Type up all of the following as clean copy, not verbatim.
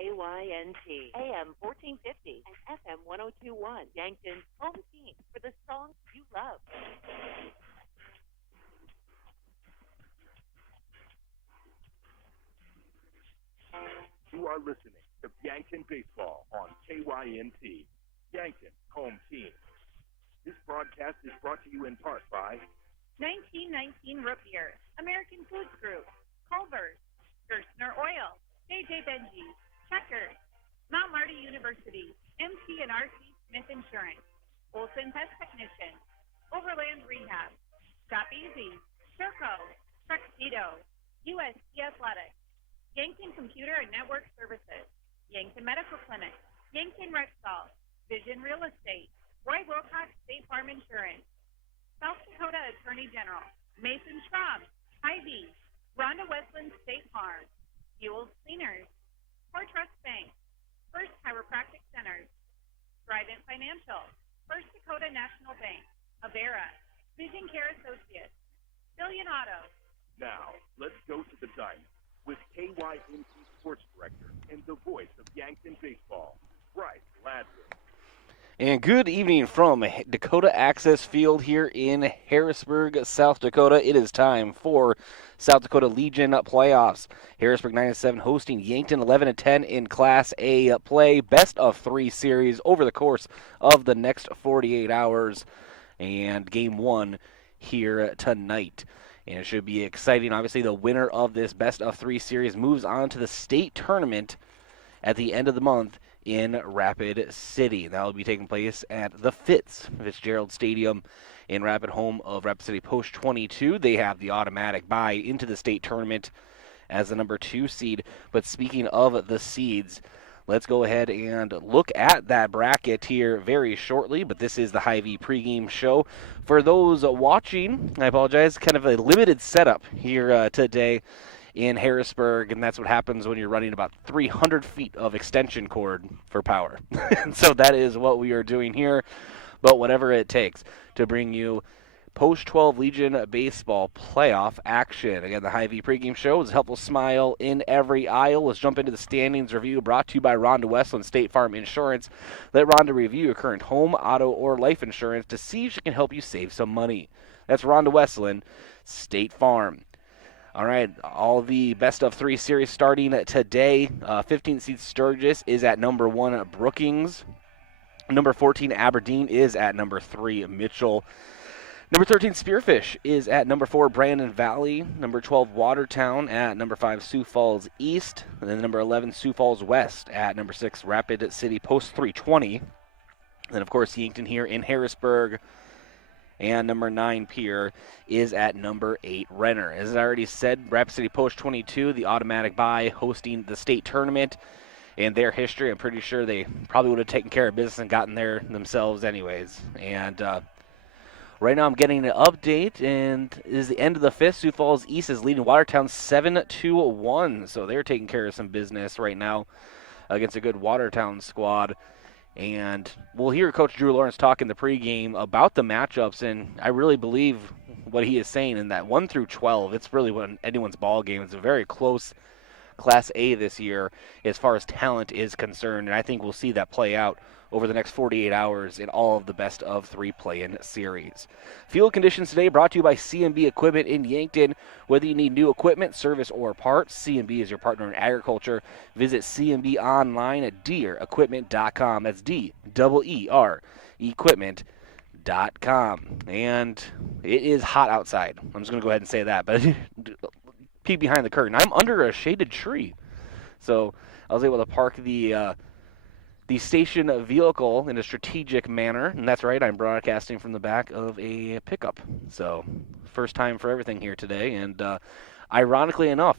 KYNT, AM 1450 and FM 1021, Yankton's home team for the songs you love. You are listening to Yankton Baseball on KYNT, Yankton home team. This broadcast is brought to you in part by 1919 Root Beer, American Foods Group, Culver's, Gerstner Oil, JJ Benji, Checkers, Mount Marty University, MC and RC Smith Insurance, Olson Pest Technician, Overland Rehab, Shop Easy, Sherco, Tuxedo, USC Athletics, Yankton Computer and Network Services, Yankton Medical Clinic, Yankton Rexall, Vision Real Estate, Roy Wilcox State Farm Insurance, South Dakota Attorney General, Mason Schraub, Hy-Vee, Rhonda Westland State Farm, Fuels Cleaners, Core Trust Bank, First Chiropractic Centers, Trident Financial, First Dakota National Bank, Avera, Vision Care Associates, Billion Auto. Now, let's go to the diamond with KYNT Sports Director and the voice of Yankton Baseball, Bryce Ladwig. And good evening from Dakota Access Field here in Harrisburg, South Dakota. It is time for South Dakota Legion playoffs. Harrisburg 9-7 hosting Yankton 11-10 in Class A play. Best of 3 series over the course of the next 48 hours. And game 1 here tonight. And it should be exciting. Obviously, the winner of this best of 3 series moves on to the state tournament at the end of the month in Rapid City. That will be taking place at the Fitzgerald Stadium in Rapid, home of Rapid City Post 22. They have the automatic bye into the state tournament as the number 2 seed. But speaking of the seeds, let's go ahead and look at that bracket here very shortly. But this is the Hy-Vee pregame show. For those watching, I apologize, kind of a limited setup here today in Harrisburg, and that's what happens when you're running about 300 feet of extension cord for power. And so that is what we are doing here, but whatever it takes to bring you post-12 Legion baseball playoff action. Again, the Hy-Vee pregame show is a helpful smile in every aisle. Let's jump into the standings review brought to you by Rhonda Westland State Farm Insurance. Let Rhonda review your current home, auto, or life insurance to see if she can help you save some money. That's Rhonda Westland State Farm. All right, all the best of 3 series starting today. 15th seed Sturgis is at number 1 Brookings. Number 14 Aberdeen is at number 3 Mitchell. Number 13 Spearfish is at number 4 Brandon Valley. Number 12 Watertown at number 5 Sioux Falls East. And then number 11 Sioux Falls West at number 6 Rapid City Post 320. And then of course Yankton here in Harrisburg. And number 9 Pier is at number 8 Renner. As I already said, Rapid City Post 22, the automatic bye, hosting the state tournament. In their history, I'm pretty sure they probably would have taken care of business and gotten there themselves anyways. And right now I'm getting an update, and it is the end of the 5th. Sioux Falls East is leading Watertown 7-1. So they're taking care of some business right now against a good Watertown squad. And we'll hear Coach Drew Lawrence talk in the pregame about the matchups, and I really believe what he is saying in that 1 through 12, it's really anyone's ball game. It's a very close Class A this year as far as talent is concerned, and I think we'll see that play out over the next 48 hours in all of the best of 3 play-in series. Field conditions today brought to you by C&B Equipment in Yankton. Whether you need new equipment, service, or parts, C&B is your partner in agriculture. Visit C&B online at deerequipment.com. That's D-E-E-R, equipment.com. And it is hot outside. I'm just going to go ahead and say that, but peek behind the curtain. I'm under a shaded tree. So I was able to park the station vehicle in a strategic manner, and that's right, I'm broadcasting from the back of a pickup. So first time for everything here today, and ironically enough,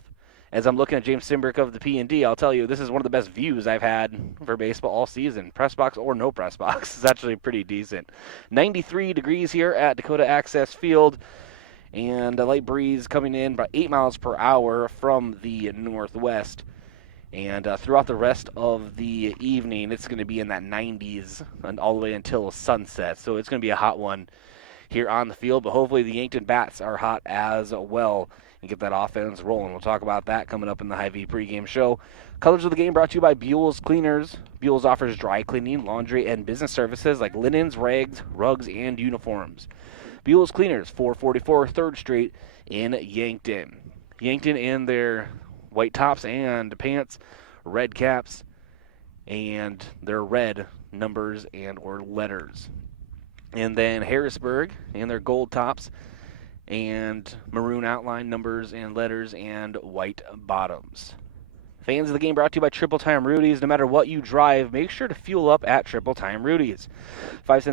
as I'm looking at James Simbrick of the P&D, I'll tell you, this is one of the best views I've had for baseball all season. Press box or no press box. It's actually pretty decent. 93 degrees here at Dakota Access Field, and a light breeze coming in about 8 miles per hour from the northwest. And throughout the rest of the evening, it's going to be in that 90s and all the way until sunset. So it's going to be a hot one here on the field, but hopefully the Yankton Bats are hot as well and get that offense rolling. We'll talk about that coming up in the Hy-Vee pregame show. Colors of the game brought to you by Buell's Cleaners. Buell's offers dry cleaning, laundry, and business services like linens, rags, rugs, and uniforms. Buell's Cleaners, 444 3rd Street in Yankton. Yankton in their white tops and pants, red caps, and their red numbers and or letters. And then Harrisburg in their gold tops and maroon outline numbers and letters and white bottoms. Fans of the game brought to you by Triple Time Rudy's. No matter what you drive, make sure to fuel up at Triple Time Rudy's. 5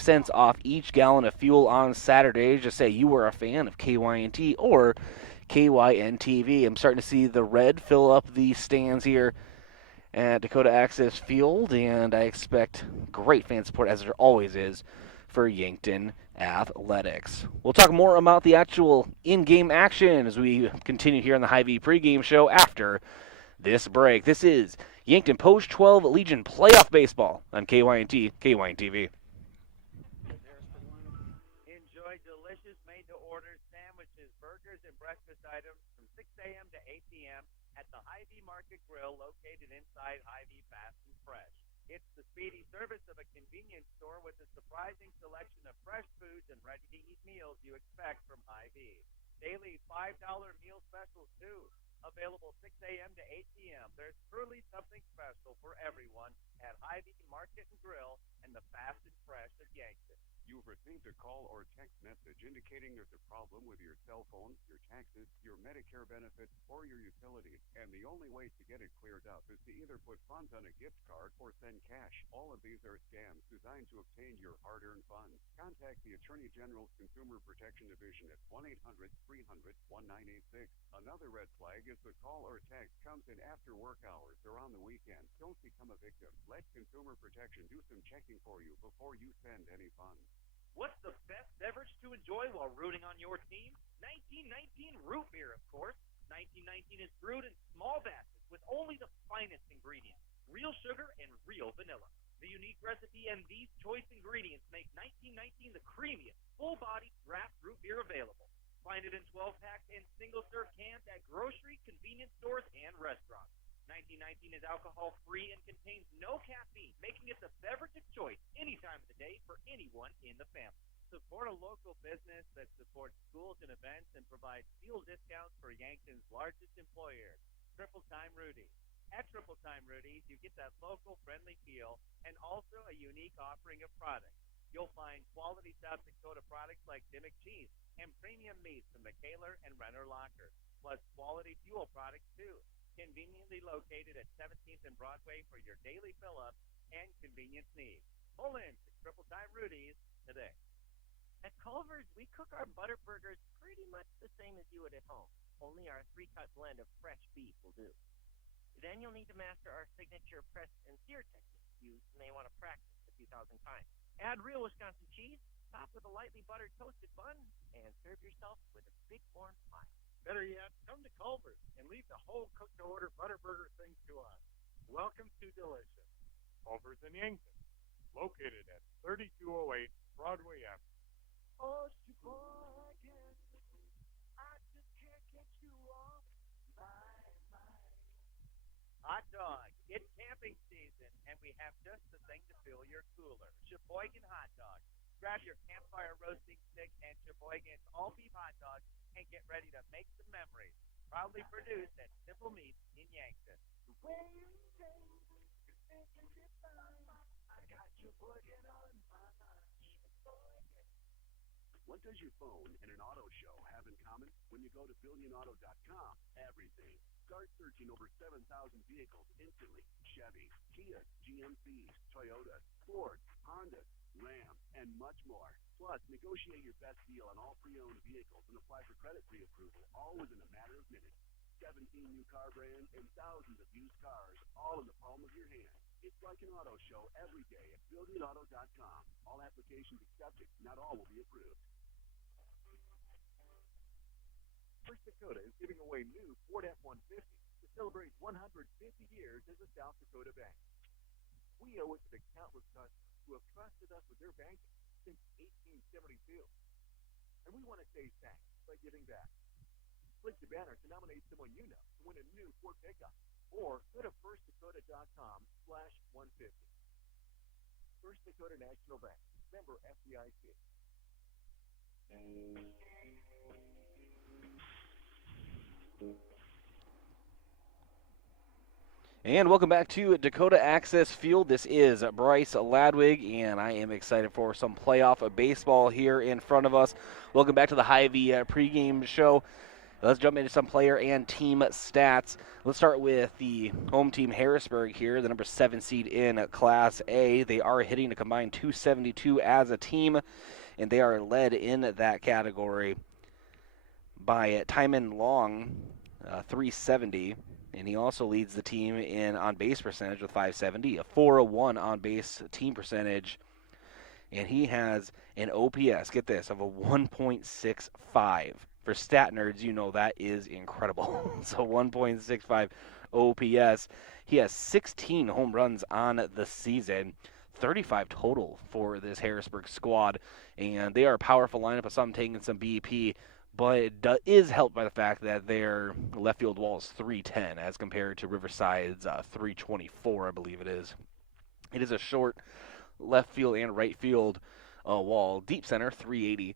cents off each gallon of fuel on Saturdays. Just say you were a fan of KYNT or KYNTV. I'm starting to see the red fill up the stands here at Dakota Access Field, and I expect great fan support, as there always is, for Yankton Athletics. We'll talk more about the actual in-game action as we continue here on the Hy-Vee pregame show after this break. This is Yankton Post-12 Legion Playoff Baseball on KYNT, KYNTV. Enjoy delicious made-to-order sandwiches, burgers, and breakfast items from 6 a.m. to 8 p.m. at the Hy-Vee Market Grill located inside Hy-Vee Fast and Fresh. It's the speedy service of a convenience store with a surprising selection of fresh foods and ready-to-eat meals you expect from Hy-Vee. Daily $5 meal specials, too. Available 6 a.m. to 8 p.m. There's truly something special for everyone at Hy-Vee Market and Grill and the Fast and Fresh of Yankton. You've received a call or text message indicating there's a problem with your cell phone, your taxes, your Medicare benefits, or your utilities. And the only way to get it cleared up is to either put funds on a gift card or send cash. All of these are scams designed to obtain your hard-earned funds. Contact the Attorney General's Consumer Protection Division at 1-800-300-1986. Another red flag is the call or text comes in after work hours or on the weekend. Don't become a victim. Let Consumer Protection do some checking for you before you send any funds. What's the best beverage to enjoy while rooting on your team? 1919 root beer, of course. 1919 is brewed in small batches with only the finest ingredients, real sugar and real vanilla. The unique recipe and these choice ingredients make 1919 the creamiest, full-bodied draft root beer available. Find it in 12-packs and single-serve cans at grocery, convenience stores, and restaurants. 1919 is alcohol-free and contains no caffeine, making it the beverage of choice any time of the day for anyone in the family. Support a local business that supports schools and events and provides fuel discounts for Yankton's largest employer, Triple Time Rudy's. At Triple Time Rudy's, you get that local friendly feel and also a unique offering of products. You'll find quality South Dakota products like Dimmick cheese and premium meats from the Kaler and Renner Locker, plus quality fuel products too. Conveniently located at 17th and Broadway for your daily fill-up and convenience needs. Pull in to Triple Time Rudy's today. At Culver's, we cook our butter burgers pretty much the same as you would at home. Only our 3-cut blend of fresh beef will do. Then you'll need to master our signature press and sear technique. You may want to practice a few thousand times. Add real Wisconsin cheese, top with a lightly buttered toasted bun, and serve yourself with a big warm smile. Better yet, come to Culver's and leave the whole cook-to-order butter burger thing to us. Welcome to Delicious. Culver's in Yankton, located at 3208 Broadway Avenue. Oh, Sheboygan, I just can't get you off my mind. Hot dog. It's camping season, and we have just the thing to fill your cooler. Sheboygan hot dog. Grab your campfire roasting stick and Sheboygan's all-beef hot dog and get ready to make some memories. Proudly produced at Simple Meats in Yankton. I got Sheboygan on my mind. What does your phone and an auto show have in common? When you go to BillionAuto.com, everything. Start searching over 7,000 vehicles instantly. Chevy, Kia, GMC, Toyota, Ford, Honda, Ram, and much more. Plus, negotiate your best deal on all pre-owned vehicles and apply for credit pre-approval, all within a matter of minutes. 17 new car brands and thousands of used cars, all in the palm of your hand. It's like an auto show every day at BillionAuto.com. All applications accepted. Not all will be approved. First Dakota is giving away new Ford F-150 to celebrate 150 years as a South Dakota bank. We owe it to the countless customers who have trusted us with their banking since 1872. And we want to say thanks by giving back. Click the banner to nominate someone you know to win a new Ford pickup, or go to firstdakota.com/150. First Dakota National Bank, member FDIC. And welcome back to Dakota Access Field. This is Bryce Ladwig, and I am excited for some playoff baseball here in front of us. Welcome back to the Hy-Vee pregame show. Let's jump into some player and team stats. Let's start with the home team, Harrisburg here, the number 7 seed in Class A. They are hitting a combined .272 as a team, and they are led in that category by Timon Long, .370. And he also leads the team in on-base percentage with .570, a .401 on-base team percentage. And he has an OPS, get this, of a 1.65. For stat nerds, you know that is incredible. So 1.65 OPS. He has 16 home runs on the season, 35 total for this Harrisburg squad. And they are a powerful lineup of some taking some BP. But it is helped by the fact that their left field wall is .310 as compared to Riverside's .324, I believe it is. It is a short left field and right field wall. Deep center, .380.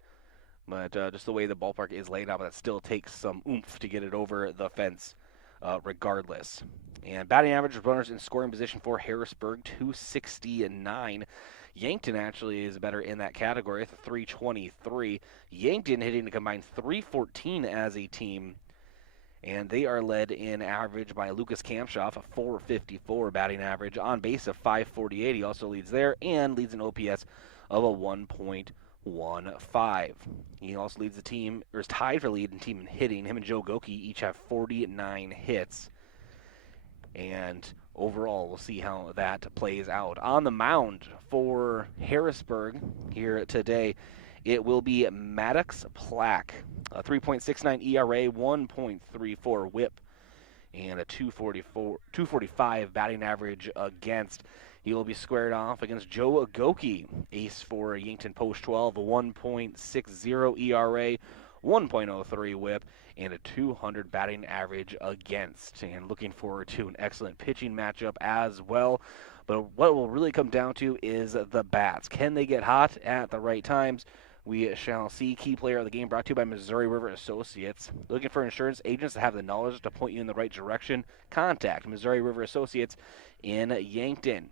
But just the way the ballpark is laid out, that still takes some oomph to get it over the fence regardless. And batting average, runners in scoring position for Harrisburg, .269. Yankton actually is better in that category at .323. Yankton hitting a combined .314 as a team. And they are led in average by Lucas Kampshoff, a .454 batting average, on base of .548. He also leads there and leads an OPS of a 1.15. He also leads the team, or is tied for lead in team in hitting. Him and Joe Goki each have 49 hits. And overall, we'll see how that plays out. On the mound for Harrisburg here today, it will be Maddox Plack, a 3.69 ERA, 1.34 WHIP, and a 245 batting average against. He will be squared off against Joe Agoki, ace for Yankton Post 12, a 1.60 ERA, 1.03 WHIP, and a 200 batting average against. And looking forward to an excellent pitching matchup as well. But what will really come down to is the bats. Can they get hot at the right times? We shall see. Key player of the game brought to you by Missouri River Associates. Looking for insurance agents that have the knowledge to point you in the right direction? Contact Missouri River Associates in Yankton.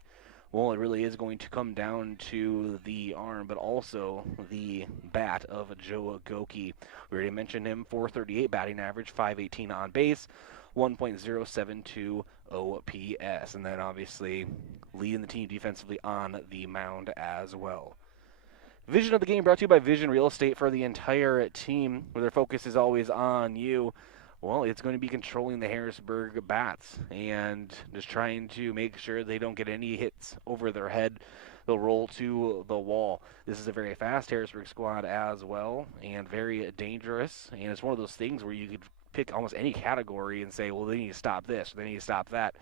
Well, it really is going to come down to the arm, but also the bat of Joe Agoki. We already mentioned him, .438 batting average, .518 on base, 1.072 OPS, and then obviously leading the team defensively on the mound as well. Vision of the game brought to you by Vision Real Estate for the entire team, where their focus is always on you. Well, it's going to be controlling the Harrisburg bats and just trying to make sure they don't get any hits over their head. They'll roll to the wall. This is a very fast Harrisburg squad as well, and very dangerous. And it's one of those things where you could pick almost any category and say, well, they need to stop this, or they need to stop that.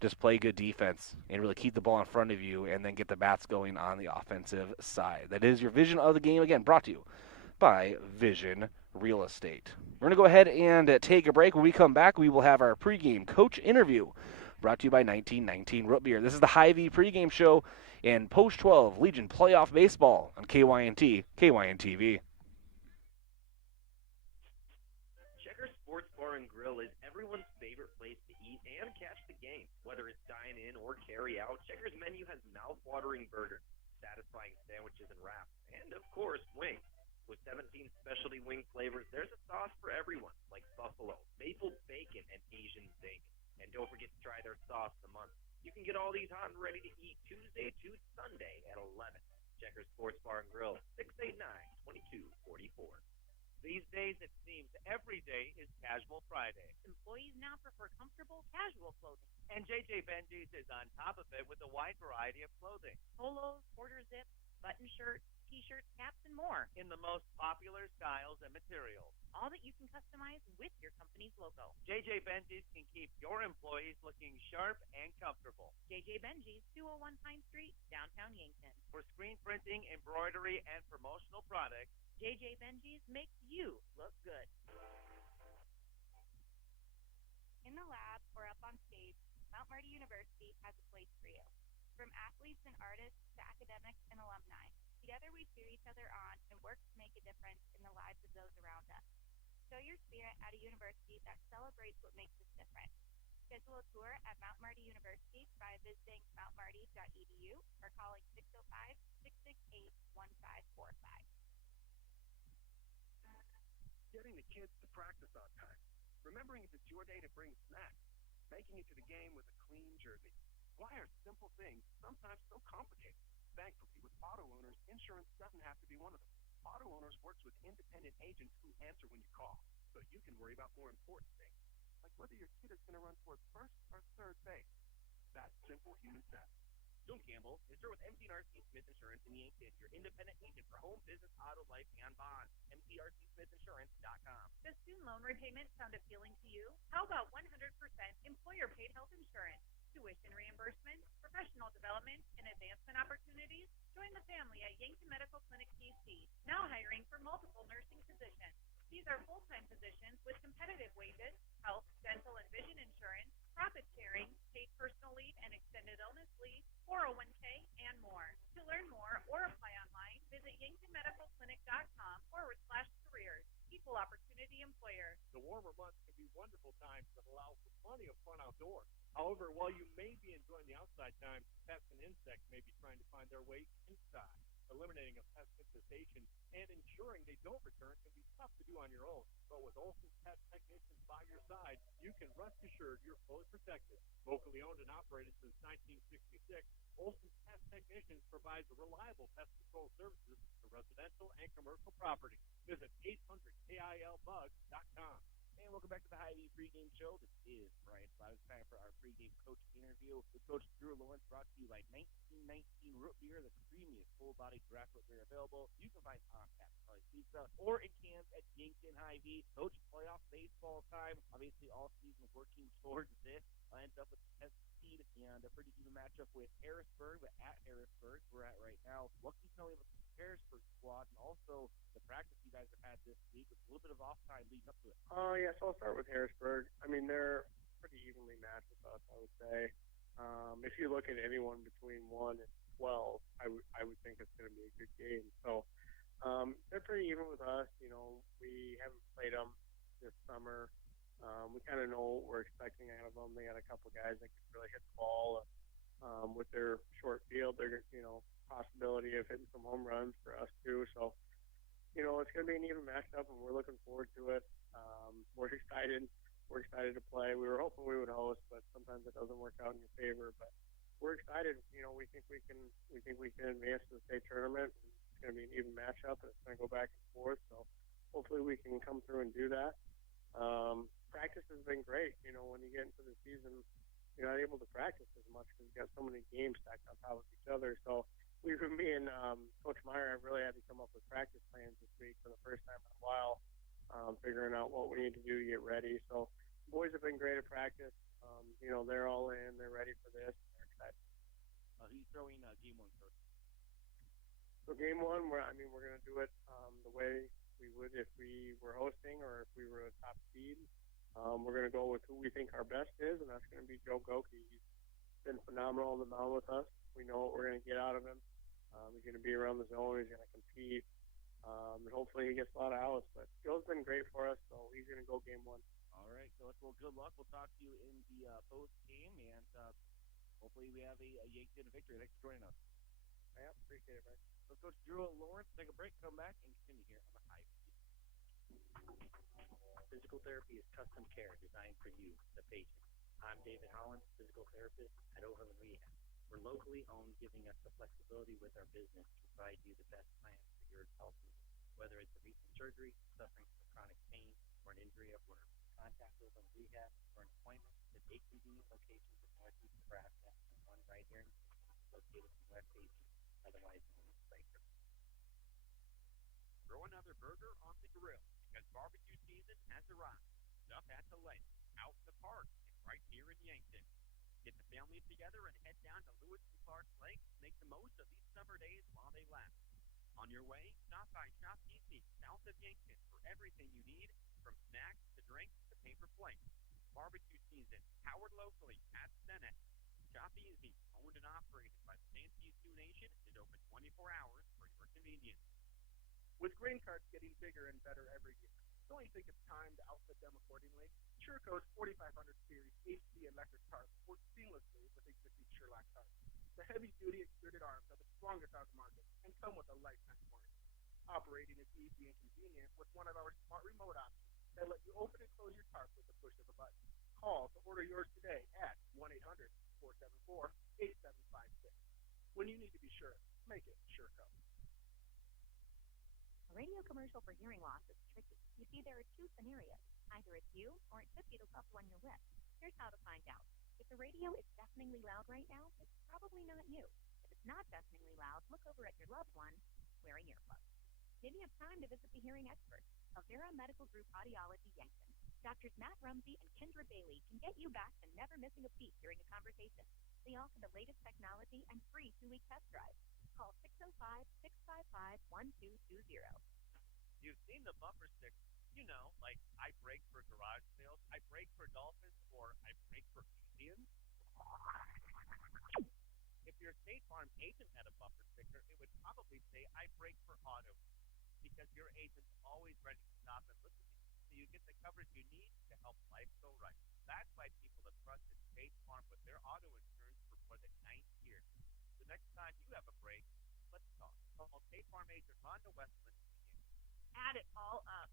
Just play good defense and really keep the ball in front of you and then get the bats going on the offensive side. That is your vision of the game, again, brought to you by Vision Real Estate. We're going to go ahead and take a break. When we come back, we will have our pregame coach interview brought to you by 1919 Root Beer. This is the Hy-Vee pregame show in Post 12 Legion Playoff Baseball on KYNT, KYNTV. Checker Sports Bar and Grill is everyone's favorite place to eat and catch the game. Whether it's dine in or carry out, Checker's menu has mouth-watering burgers, satisfying sandwiches and wraps, and of course, wings. With 17 specialty wing flavors, there's a sauce for everyone, like buffalo, maple bacon, and Asian zing. And don't forget to try their sauce of the month. You can get all these hot and ready to eat Tuesday to Sunday at 11. Checkers Sports Bar and Grill, 689-2244. These days, it seems every day is Casual Friday. Employees now prefer comfortable, casual clothing. And JJ Benji's is on top of it with a wide variety of clothing. Polos, quarter zips, button shirts, T-shirts, caps, and more. In the most popular styles and materials. All that you can customize with your company's logo. JJ Benji's can keep your employees looking sharp and comfortable. JJ Benji's, 201 Pine Street, downtown Yankton. For screen printing, embroidery, and promotional products, JJ Benji's makes you look good. In the lab or up on stage, Mount Marty University has a place for you. From athletes and artists to academics and alumni, together we cheer each other on and work to make a difference in the lives of those around us. Show your spirit at a university that celebrates what makes us different. Schedule a tour at Mount Marty University by visiting mountmarty.edu or calling 605-668-1545. Getting the kids to practice on time. Remembering if it's your day to bring snacks. Making it to the game with a clean jersey. Why are simple things sometimes so complicated? Thankfully, with auto owners, insurance doesn't have to be one of them. Auto Owners works with independent agents who answer when you call, so you can worry about more important things, like whether your kid is going to run towards first or third base. That's simple human sense. John Campbell, Mr. with MCRC Smith Insurance in Yankton, your independent agent for home, business, auto, life, and bonds. MCRCSmithInsurance.com. Does student loan repayment sound appealing to you? How about 100% employer-paid health insurance, tuition reimbursement, professional development, and advancement opportunities? Join the family at Yankton Medical Clinic KC, now hiring for multiple nursing positions. These are full-time positions with competitive wages, health, dental, and vision insurance, profit sharing, paid personal leave and extended illness leave, 401k, and more. To learn more or apply online, visit yanktonmedicalclinic.com/careers. Equal opportunity employer. The warmer months can be wonderful times that allow for plenty of fun outdoors. However, while you may be enjoying the outside time, pests and insects may be trying to find their way inside. Eliminating a pest infestation and ensuring they don't return can be tough to do on your own. But with Olson's Pest Technicians by your side, you can rest assured you're fully protected. Locally owned and operated since 1966, Olson's Pest Technicians provides reliable pest control services to residential and commercial property. Visit 800KILBug.com. And welcome back to the Hy-Vee pregame show. This is Bryce. It's time for our pregame coach interview with Coach Drew Lawrence, brought to you by 1919 Root Beer, the creamiest full-body draft root beer available. You can find on tap at Pizza or in cans at Yankton Hy-Vee. Coach, playoff baseball time. Obviously, all season working towards this. Ends up with 10 seed and a pretty even matchup with Harrisburg, but at Harrisburg we're at right now. What can you tell me about the Harrisburg squad and also the practice you guys have had this week with a little bit of off time leading up to it? Yeah, so I'll start with Harrisburg. I mean, they're pretty evenly matched with us, I would say. If you look at anyone between 1 and 12, I would think it's going to be a good game. So they're pretty even with us. You know, we haven't played them this summer. We kind of know what we're expecting out of them. They got a couple guys that can really hit the ball. With their short field, they're, possibility of hitting some home runs for us too. So, it's going to be an even matchup, and we're looking forward to it. We're excited. We're excited to play. We were hoping we would host, but sometimes it doesn't work out in your favor. But we're excited. We think we can advance to the state tournament. It's going to be an even matchup, and it's going to go back and forth. So hopefully we can come through and do that. Practice has been great. When you get into the season, you're not able to practice as much because you got so many games stacked on top of each other. So me and Coach Meyer have really had to come up with practice plans this week for the first time in a while, figuring out what we need to do to get ready. So boys have been great at practice. They're all in. They're ready for this. They're excited. Who's throwing game one, Coach? So game one, we're going to do it the way we would if we were hosting or if we were a top seed. We're going to go with who we think our best is, and that's going to be Joe Goki. He's been phenomenal on the mound with us. We know what we're going to get out of him. He's going to be around the zone. He's going to compete. And hopefully he gets a lot of outs. But Joe's been great for us, so he's going to go game one. All right, Coach. Well, good luck. We'll talk to you in the post game, and hopefully we have a Yankton victory. Thanks for joining us. Yeah, appreciate it, man. So Coach Drew Lawrence, take a break, come back, and continue here on the Physical therapy is custom care designed for you, the patient. I'm David Holland, physical therapist at Overland Rehab. We're locally owned, giving us the flexibility with our business to provide you the best plan for your health needs. Whether it's a recent surgery, suffering from chronic pain, or an injury at work, contact Overland Rehab for an appointment at 8 convenient locations in Northeast Nebraska and one right here in located in West AG, otherwise known as Cypress. Throw another burger on the grill because barbecue season has arrived. Stuff at the lake, out in the park, and right here in Yankton. Get the family together and head down to Lewis and Clark Lake to make the most of these summer days while they last. On your way, stop by Shop Easy, south of Yankton, for everything you need, from snacks to drinks to paper plates. Barbecue season, powered locally at Senate. Shop Easy, owned and operated by the St. Sioux Nation, is open 24 hours for your convenience. With grain carts getting bigger and better every year, don't you think it's time to outfit them accordingly? Sherco's 4500 series HD electric carts work seamlessly with existing Sherlock carts. The heavy-duty extruded arms are the strongest on the market and come with a lifetime warranty. Operating is easy and convenient with one of our smart remote options that let you open and close your cart with the push of a button. Call to order yours today at 1-800-474-8756. When you need to be sure, make it Sherco. A radio commercial for hearing loss is tricky. You see, there are two scenarios. Either it's you, or it could be the loved one you're with. Here's how to find out. If the radio is deafeningly loud right now, it's probably not you. If it's not deafeningly loud, look over at your loved one wearing earplugs. Maybe it's time to visit the hearing expert, Avera Medical Group Audiology Yankton. Doctors Matt Rumsey and Kendra Bailey can get you back to never missing a beat during a conversation. They offer the latest technology and free 2-week test drive. Call 605-655-1220. You've seen the bumper stickers, you know, like I brake for garage sales, I brake for dolphins, or I brake for Indians. If your State Farm agent had a bumper sticker, it would probably say I brake for auto, because your agent's always ready to stop and listen to you, so you get the coverage you need to help life go right. That's why people have trusted State Farm with their auto insurance for more than 90 years. The next time you have a break, let's talk. Call State Farm agent Rhonda Westman. Add it all up.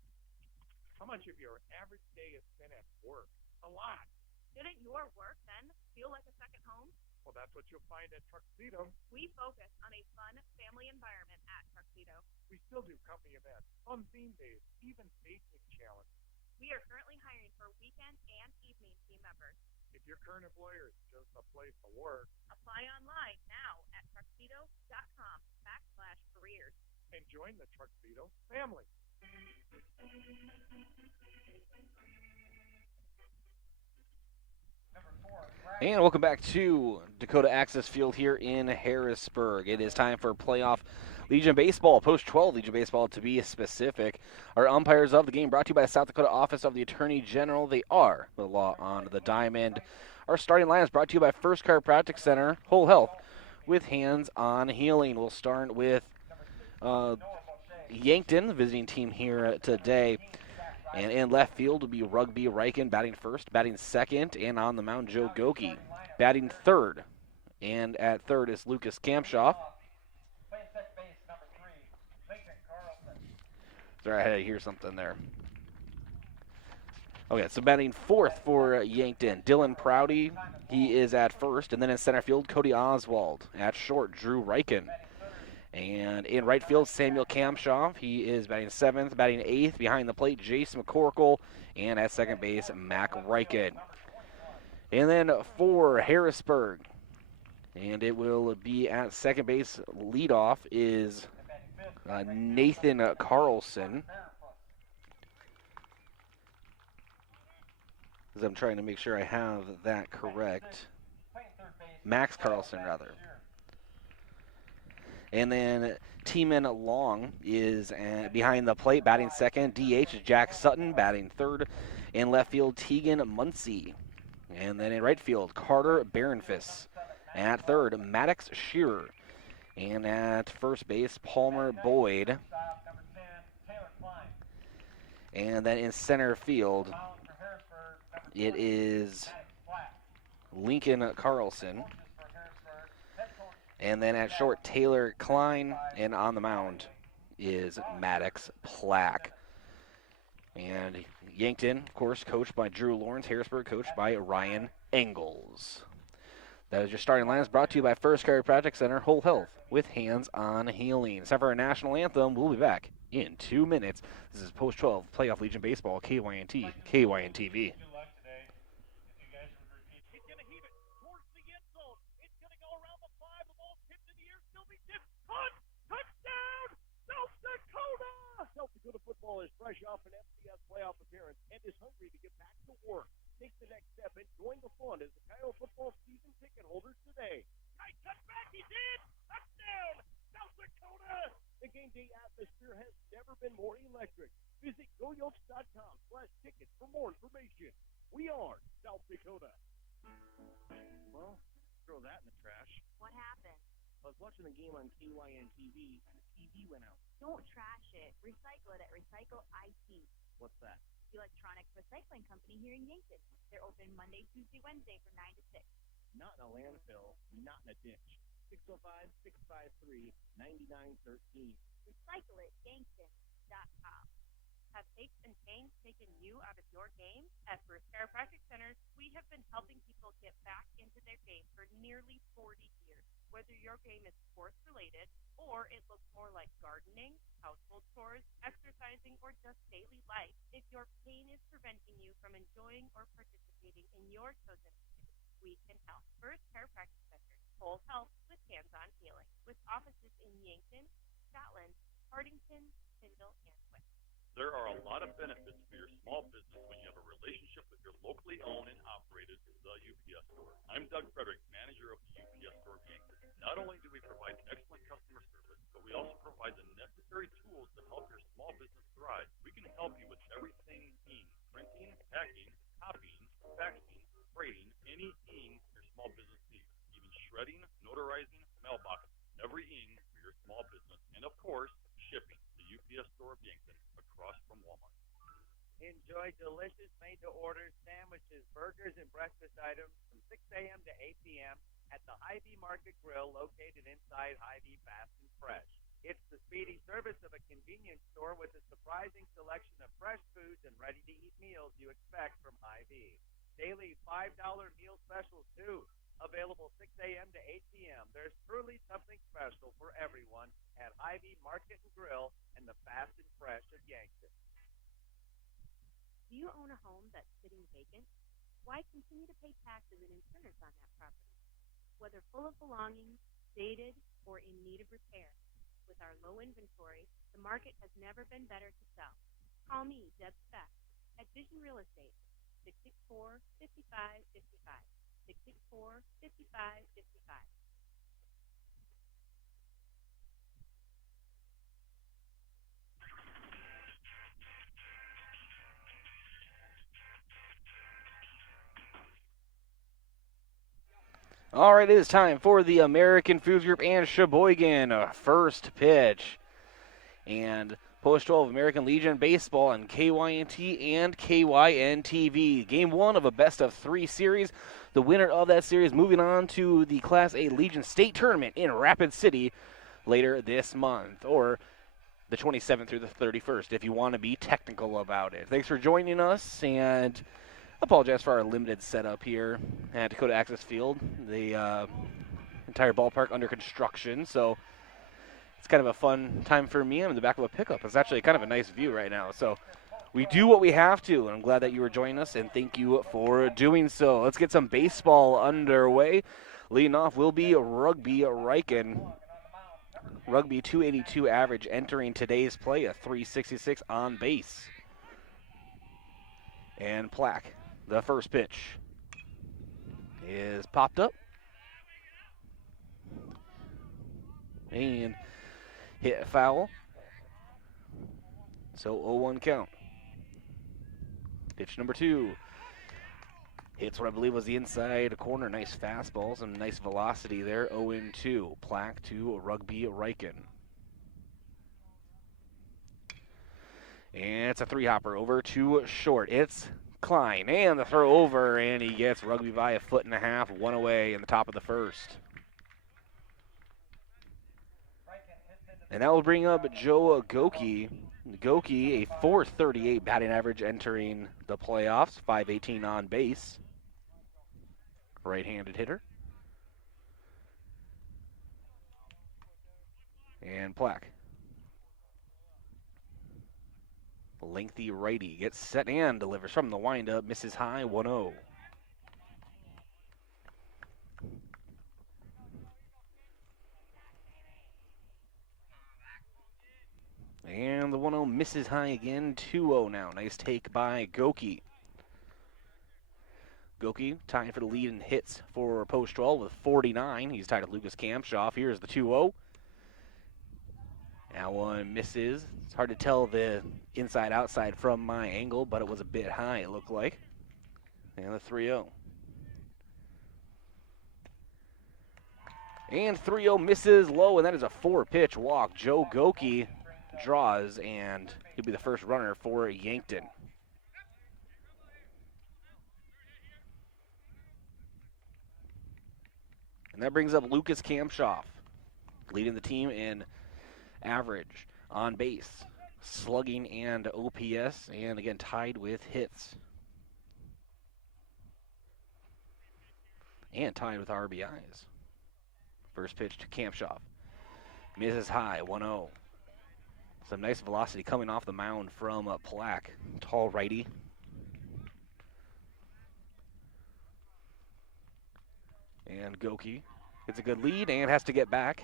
How much of your average day is spent at work? A lot. Didn't your work then feel like a second home? Well, that's what you'll find at Tuxedo. We focus on a fun family environment at Tuxedo. We still do company events, fun theme days, even basic challenges. We are currently hiring for weekend and evening team members. If your current employer is just a place to work, apply online now at tuxedo.com/careers. And join the Tuxedo family. And welcome back to Dakota Access Field here in Harrisburg. It is time for playoff Legion Baseball, Post 12 Legion Baseball to be specific. Our umpires of the game brought to you by the South Dakota Office of the Attorney General. They are the law on the diamond. Our starting line is brought to you by First Chiropractic Center, Whole Health, with hands-on healing. We'll start with Yankton, the visiting team here today. And in left field will be Rugby Riken batting first, batting second, and on the mound, Joe Goki batting third. And at third is Lucas Kampshoff. Sorry, I had to hear something there. Okay, so batting fourth for Yankton, Dylan Prouty. He is at first. And then in center field, Cody Oswald. At short, Drew Riken. And in right field, Samuel Kampshoff. He is batting seventh, batting eighth. Behind the plate, Jace McCorkle. And at second base, Mac Riken. And then for Harrisburg, and it will be at second base, leadoff is Nathan Carlson. As I'm trying to make sure I have that correct. Max Carlson, rather. And then Teeman Long is behind the plate, batting second. DH is Jack Sutton, batting third. In left field, Tegan Muncie. And then in right field, Carter Barenfis. At third, Maddox Shearer. And at first base, Palmer Boyd. And then in center field, it is Lincoln Carlson. And then at short, Taylor Klein. And on the mound is Maddox Plack. And Yankton, of course, coached by Drew Lawrence. Harrisburg, coached by Ryan Engels. That is your starting lineups, brought to you by First Chiropractic Center, Whole Health with Hands-On Healing. It's time for our national anthem. We'll be back in 2 minutes. This is Post-12 Playoff Legion Baseball, KYNT, KYNTV. South Dakota football is fresh off an FCS playoff appearance and is hungry to get back to work. Take the next step and join the fun as the Coyote football season ticket holders today. Nice cut back, he did! Touchdown, South Dakota! The game day atmosphere has never been more electric. Visit goyokes.com/tickets for more information. We are South Dakota. Well, throw that in the trash. What happened? I was watching the game on KYNTV and the TV went out. Don't trash it. Recycle it at Recycle IT. What's that? The electronics recycling company here in Yankton. They're open Monday, Tuesday, Wednesday from 9 to 6. Not in a landfill, not in a ditch. 605-653-9913. Recycle it, Yankton.com. Have aches and pains taken you out of your game? At First Chiropractic Centers, we have been helping people get back into their game for nearly 40 years. Whether your game is sports-related or it looks more like gardening, household chores, exercising, or just daily life, if your pain is preventing you from enjoying or participating in your chosen activity, we can help. First Chiropractic Centers, Whole Health with Hands-On Healing, with offices in Yankton, Scotland, Hardington, Tyndall, and Swift. There are a lot of benefits for your small business when you have a relationship with your locally owned and operated The UPS Store. I'm Doug Frederick, manager of the UPS Store Yankton. Not only do we provide excellent customer service, but we also provide the necessary tools to help your small business thrive. We can help you with everything ink, printing, packing, copying, faxing, freighting, any ink your small business needs, even shredding, notarizing, mailboxes, every ink for your small business, and of course, shipping. The UPS Store of Yankton, across from Walmart. Enjoy delicious made-to-order sandwiches, burgers, and breakfast items from 6 a.m. to 8 p.m. at the Hy-Vee Market Grill located inside Hy-Vee Fast and Fresh. It's the speedy service of a convenience store with a surprising selection of fresh foods and ready-to-eat meals you expect from Hy-Vee. Daily $5 meal specials, too. Available 6 a.m. to 8 p.m. There's truly something special for everyone at Hy-Vee Market and Grill and the Fast and Fresh of Yankton. Do you own a home that's sitting vacant? Why continue to pay taxes and insurance on that property? Whether full of belongings, dated, or in need of repair, with our low inventory, the market has never been better to sell. Call me, Deb Speck, at Vision Real Estate, 664-5555. 664-5555. All right, it is time for the American Foods Group and Sheboygan first pitch. And Post-12 American Legion Baseball on KYNT and KYNTV. Game 1 of a best-of-3 series. The winner of that series moving on to the Class A Legion State Tournament in Rapid City later this month, or the 27th through the 31st, if you want to be technical about it. Thanks for joining us, and apologize for our limited setup here at Dakota Access Field. The entire ballpark under construction, so it's kind of a fun time for me. I'm in the back of a pickup. It's actually kind of a nice view right now. So we do what we have to, and I'm glad that you were joining us, and thank you for doing so. Let's get some baseball underway. Leading off will be Rugby Riken. Rugby 282 average entering today's play, a 366 on base. And Plaque, the first pitch, is popped up. And hit foul. So 0-1 count. Pitch number 2. Hits what I believe was the inside corner. Nice fastball, some nice velocity there. 0-2. Plaque to Rugby Riken. And it's a 3-hopper over to short. It's Klein, and the throw over, and he gets Rugby by a 1.5 feet, one away in the top of the first. And that will bring up Joe Goki. Goki, a .438 batting average entering the playoffs, .518 on base. Right-handed hitter. And Plack. Lengthy righty gets set and delivers from the windup, misses high, 1-0. And the 1-0 misses high again, 2-0 now. Nice take by Goki. Goki tying for the lead in hits for Post 12 with 49. He's tied to Lucas Kampshoff. Here's the 2-0. That one misses. It's hard to tell the inside-outside from my angle, but it was a bit high, it looked like. And the 3-0. And 3-0 misses low, and that is a 4-pitch walk. Joe Goki draws, and he'll be the first runner for Yankton. And that brings up Lucas Kampshoff, leading the team in average, on base, slugging, and OPS, and again tied with hits. And tied with RBIs. First pitch to Kampshoff. Misses high, 1-0. Some nice velocity coming off the mound from Plack. Tall righty. And Goki gets a good lead and has to get back.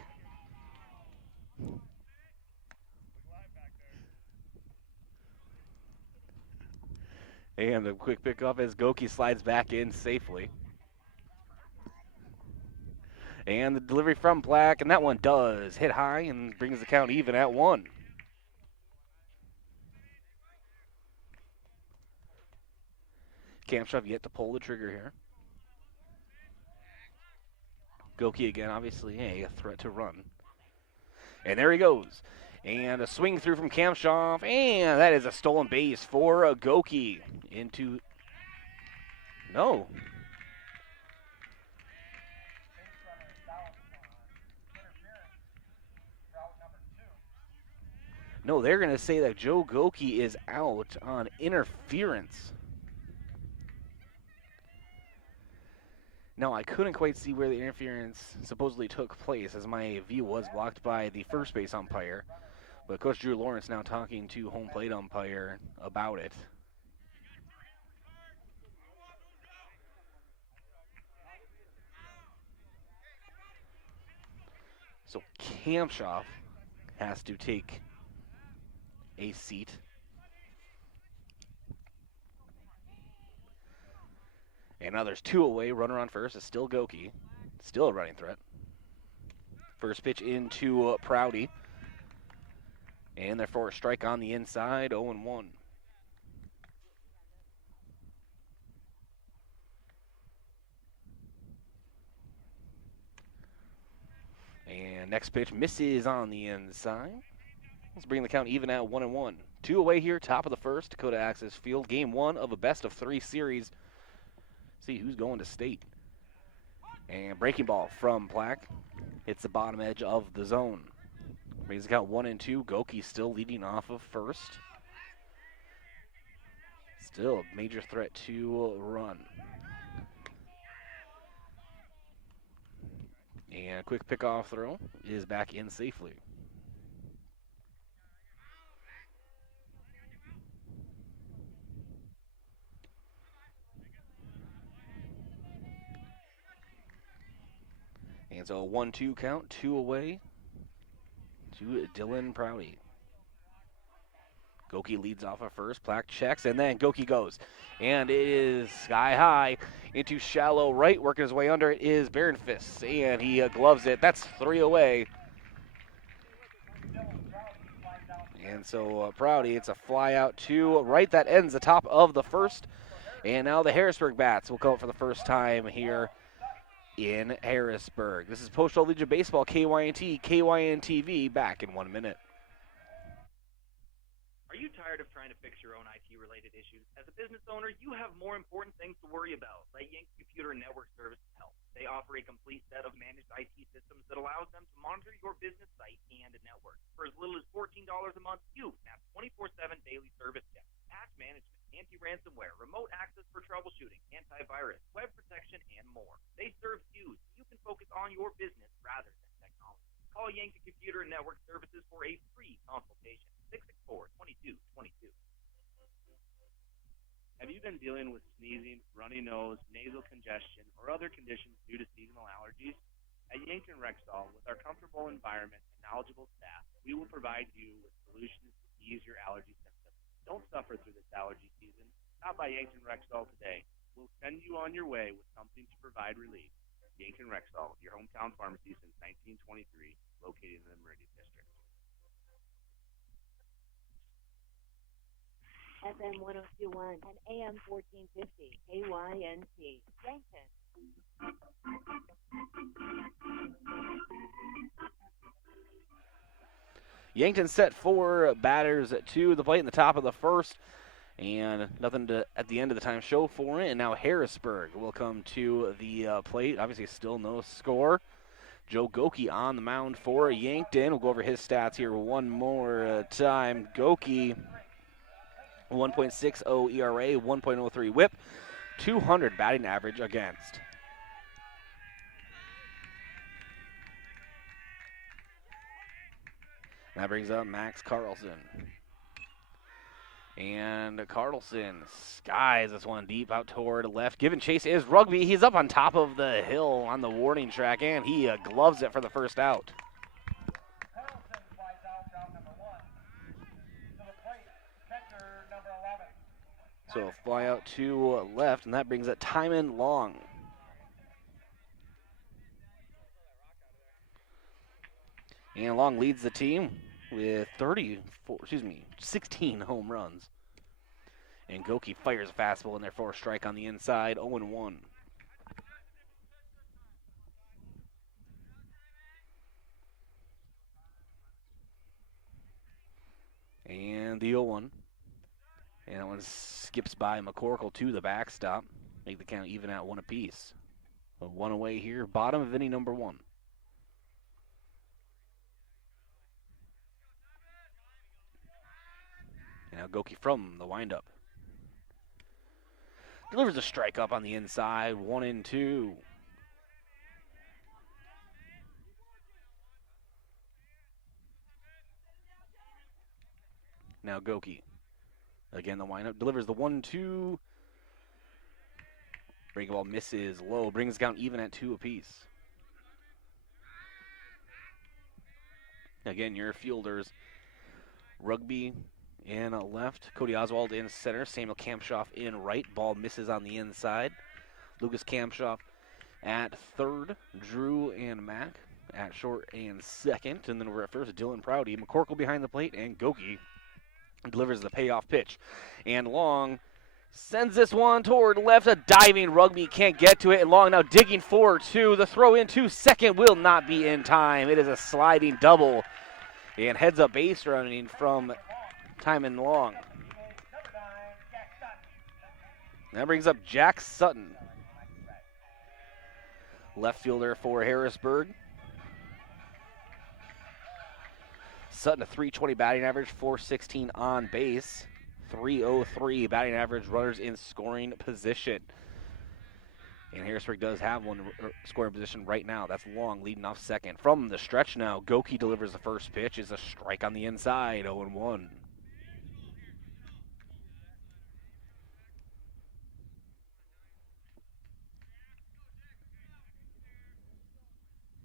And a quick pickup as Goki slides back in safely. And the delivery from Plack, and that one does hit high and brings the count even at 1. Kampshoff yet to pull the trigger here. Goki again, obviously a threat to run. And there he goes. And a swing through from Kampshoff, and that is a stolen base for Goki into... No. No, they're going to say that Joe Goki is out on interference. Now, I couldn't quite see where the interference supposedly took place, as my view was blocked by the first base umpire. But Coach Drew Lawrence now talking to home plate umpire about it. So Kampshoff has to take a seat. And now there's 2 away. Runner on first is still Goki. Still a running threat. First pitch into Prouty. And therefore a strike on the inside, 0-1. And next pitch misses on the inside. Let's bring the count even at 1-1. 2 away here, top of the first, Dakota Access Field. Game 1 of a best-of-3 series. See who's going to state. And breaking ball from Plack. Hits the bottom edge of the zone. Brings the count 1-2. Goki still leading off of first. Still a major threat to run. And a quick pickoff throw is back in safely. And so a 1-2 count, 2 away to Dylan Prouty. Goki leads off at first, Plack checks, and then Goki goes. And it is sky high into shallow right, working his way under it is Baronfist, and he gloves it. That's 3 away. And so Prouty, it's a fly out to right. That ends the top of the first. And now the Harrisburg bats will come up for the first time here in Harrisburg. This is Post Legion Baseball, KYNT, KYN-TV, back in 1 minute. Are you tired of trying to fix your own IT-related issues. As a business owner, you have more important things to worry about. Let Yankton Computer and Network Services help. They offer a complete set of managed IT systems that allows them to monitor your business site and network. For as little as $14 a month, you can have 24/7 daily service checks, patch management, anti-ransomware, remote access for troubleshooting, antivirus, web protection, and more. They serve you so you can focus on your business rather than technology. Call Yankton Computer and Network Services for a free consultation. 664-2222. Have you been dealing with sneezing, runny nose, nasal congestion, or other conditions due to seasonal allergies? At Yankton Rexall, with our comfortable environment and knowledgeable staff, we will provide you with solutions to ease your allergy symptoms. Don't suffer through this allergy season. Stop by Yankton Rexall today. We'll send you on your way with something to provide relief. Yankton Rexall, your hometown pharmacy since 1923, located in the Meridian District. FM 1021 and AM 1450, KYNT, Yankton. Yankton set 4 batters to the plate in the top of the first, and nothing to at the end of the time show for it. And now Harrisburg will come to the plate. Obviously, still no score. Joe Goki on the mound for Yankton. We'll go over his stats here one more time. Goki, 1.60 ERA, 1.03 WHIP, 200 batting average against. That brings up Max Carlson. And Carlson skies this one deep out toward left. Giving chase is Rugby. He's up on top of the hill on the warning track, and he gloves it for the first out. So a fly out to left, and that brings it Timon Long. And Long leads the team with 16 home runs. And Goki fires a fastball in there for a strike on the inside, 0-1. And the 0-1. And that one skips by McCorkle to the backstop. Make the count even at 1 apiece. So 1 away here, bottom of inning number 1. And now Goki from the windup. Delivers a strike up on the inside, 1-2. Now Goki. Again, the windup delivers the 1-2. Breaking ball misses low, brings the count even at 2 apiece. Again, your fielders, Rugby in left, Cody Oswald in center, Samuel Kampshoff in right. Ball misses on the inside. Lucas Kampshoff at third, Drew and Mack at short and second. And then we're at first, Dylan Prouty, McCorkle behind the plate, and Goki delivers the payoff pitch. And Long sends this one toward left. A diving Rugby can't get to it. And Long now digging for 2. The throw into second will not be in time. It is a sliding double. And heads up base running from Timon Long. That brings up Jack Sutton, left fielder for Harrisburg. Sutton, a .320 batting average, .416 on base, .303 batting average, runners in scoring position. And Harrisburg does have one scoring position right now. That's Long leading off second. From the stretch now, Goki delivers the first pitch. Is a strike on the inside, 0-1.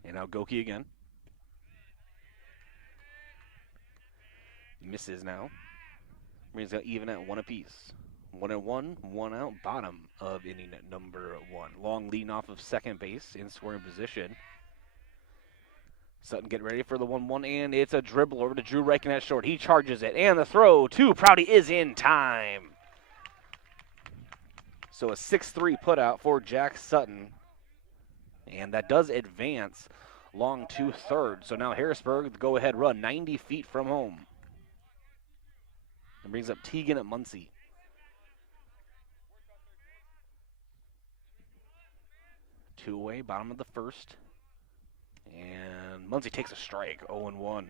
And now Goki again. Misses now. Brings out even at 1 apiece. 1-1, 1 out, bottom of inning number 1. Long leading off of second base in scoring position. Sutton getting ready for the 1-1, and it's a dribble over to Drew Reichen at short. He charges it, and the throw to Prouty is in time. So a 6-3 putout for Jack Sutton. And that does advance Long to third. So now Harrisburg, the go-ahead run, 90 feet from home. And brings up Teagan at Muncie. 2 away, bottom of the first. And Muncie takes a strike, 0-1.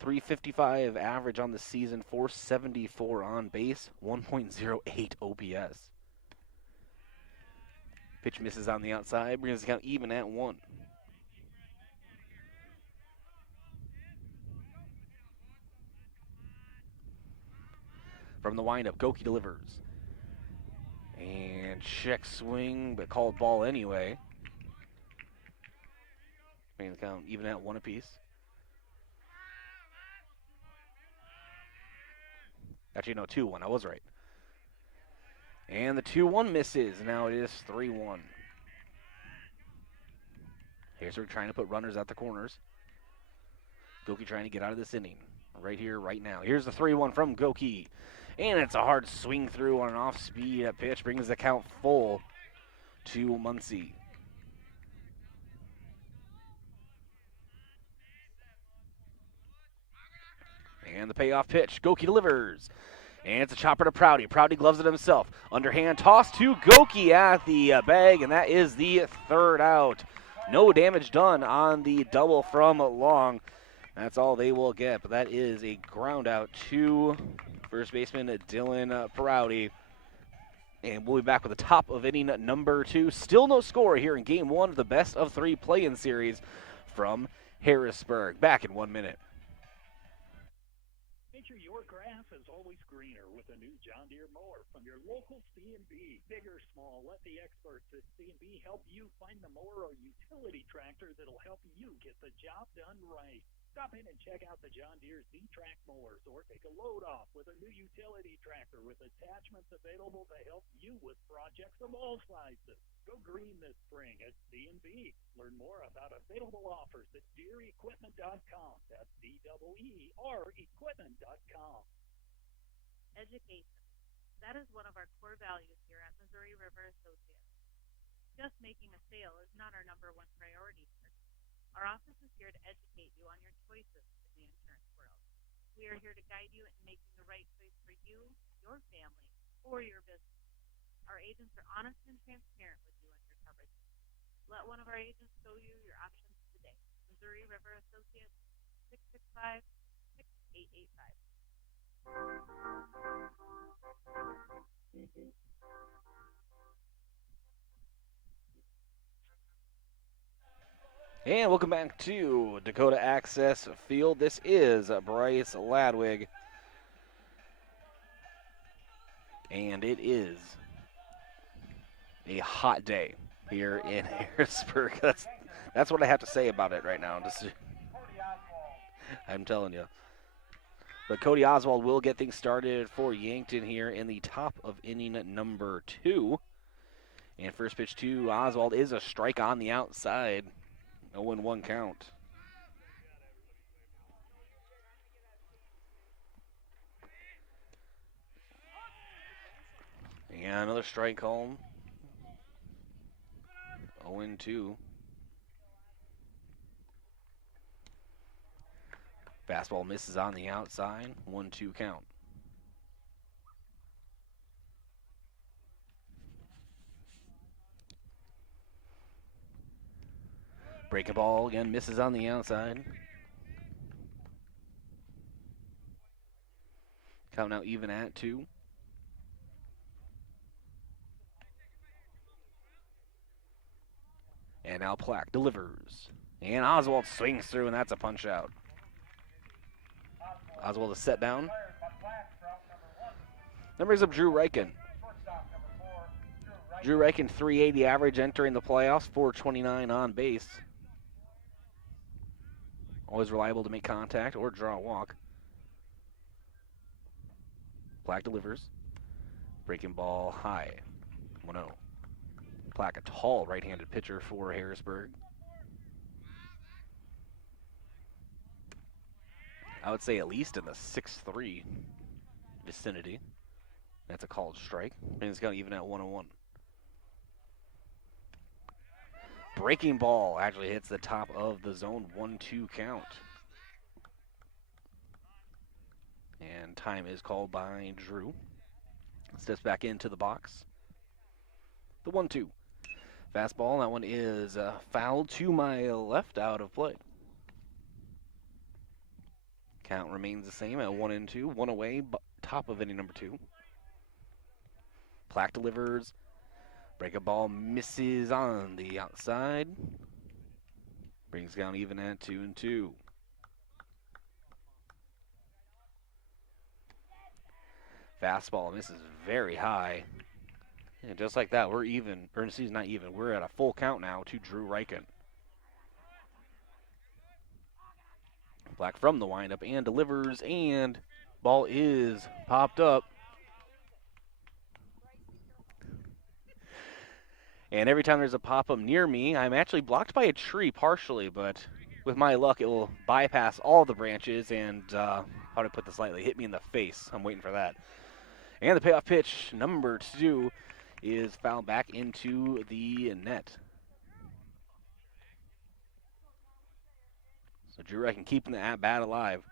355 average on the season, 474 on base, 1.08 OPS. Pitch misses on the outside, brings the count even at 1. From the windup, Goki delivers. And check swing, but called ball anyway. Brings the count even at 1 apiece. Actually, no, 2-1. I was right. And the 2-1 misses. Now it is 3-1. Harrisburg trying to put runners at the corners. Goki trying to get out of this inning. Right here, right now. Here's the 3-1 from Goki. And it's a hard swing through on an off-speed pitch. Brings the count full to Muncie. And the payoff pitch. Goki delivers. And it's a chopper to Prouty. Prouty gloves it himself. Underhand toss to Goki at the bag, and that is the 3rd out. No damage done on the double from Long. That's all they will get, but that is a ground out to first baseman Dylan Prouty. And we'll be back with the top of inning number 2. Still no score here in Game 1 of the best of 3 play-in series from Harrisburg. Back in 1 minute. Picture your grass is always greener with a new John Deere mower from your local C&B. Big or small, let the experts at C&B help you find the mower or utility tractor that'll help you get the job done right. Stop in and check out the John Deere Z-Track mowers or take a load off with a new utility tractor with attachments available to help you with projects of all sizes. Go green this spring at C&B. Learn more about available offers at DeereEquipment.com. That's DEER equipment.com. Education. That is one of our core values here at Missouri River Associates. Just making a sale is not our number 1 priority here. Our office is here to educate you on your choices in the insurance world. We are here to guide you in making the right choice for you, your family, or your business. Our agents are honest and transparent with you on your coverage. Let one of our agents show you your options today. Missouri River Associates, 665-6885. And welcome back to Dakota Access Field. This is Bryce Ladwig. And it is a hot day here in Harrisburg. That's what I have to say about it right now. I'm telling you. But Cody Oswald will get things started for Yankton here in the top of inning number 2. And first pitch to Oswald is a strike on the outside. 0-1 count. And another strike home. 0-2. Fastball misses on the outside. 1-2 count. Breaking ball again, misses on the outside. Count now even at 2. And now Plack delivers. And Oswald swings through, and that's a punch out. Oswald is set down. That brings up Drew Reichen. Drew Reichen, 380 average entering the playoffs, 429 on base. Always reliable to make contact or draw a walk. Plack delivers. Breaking ball high. 1-0. Plack, a tall right-handed pitcher for Harrisburg. I would say at least in the 6'3" vicinity. That's a called strike. And it's got even at 1-1. Breaking ball actually hits the top of the zone. 1-2 count. And time is called by Drew. Steps back into the box The 1-2. Fastball, that one is fouled to my left, out of play. Count remains the same at 1-2. One away, top of inning number 2. Plack delivers. Breakup ball misses on the outside. Brings down even at 2-2. Fastball misses very high. And just like that, we're even. Or excuse me, not even. We're at a full count now to Drew Reichen. Black from the windup and delivers, and ball is popped up. And every time there's a pop-up near me, I'm actually blocked by a tree partially, but with my luck, it will bypass all the branches and, how to put this lightly, hit me in the face. I'm waiting for that. And the payoff pitch, number 2, is fouled back into the net. So Drew Reichen keeping the at-bat alive.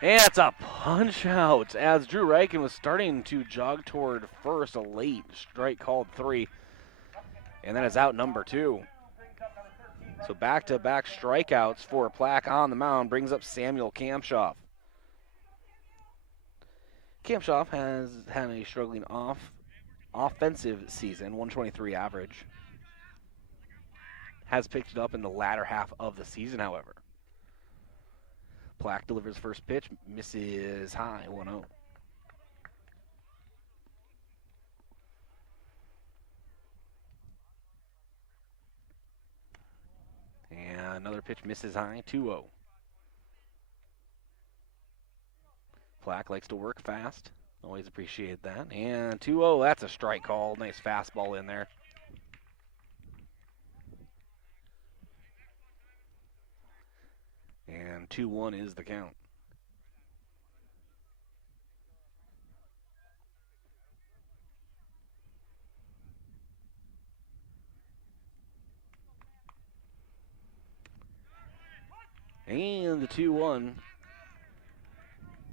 And it's a punch out as Drew Reichen was starting to jog toward first. A late strike called 3. And that is out number 2. So back-to-back strikeouts for Plack on the mound brings up Samuel Kamshoff. Kamshoff has had a struggling offensive season, 123 average. Has picked it up in the latter half of the season, however. Plack delivers first pitch, misses high, 1-0. And another pitch misses high, 2-0. Plack likes to work fast. Always appreciate that. And 2-0, that's a strike call. Nice fastball in there. And 2-1 is the count. And the 2-1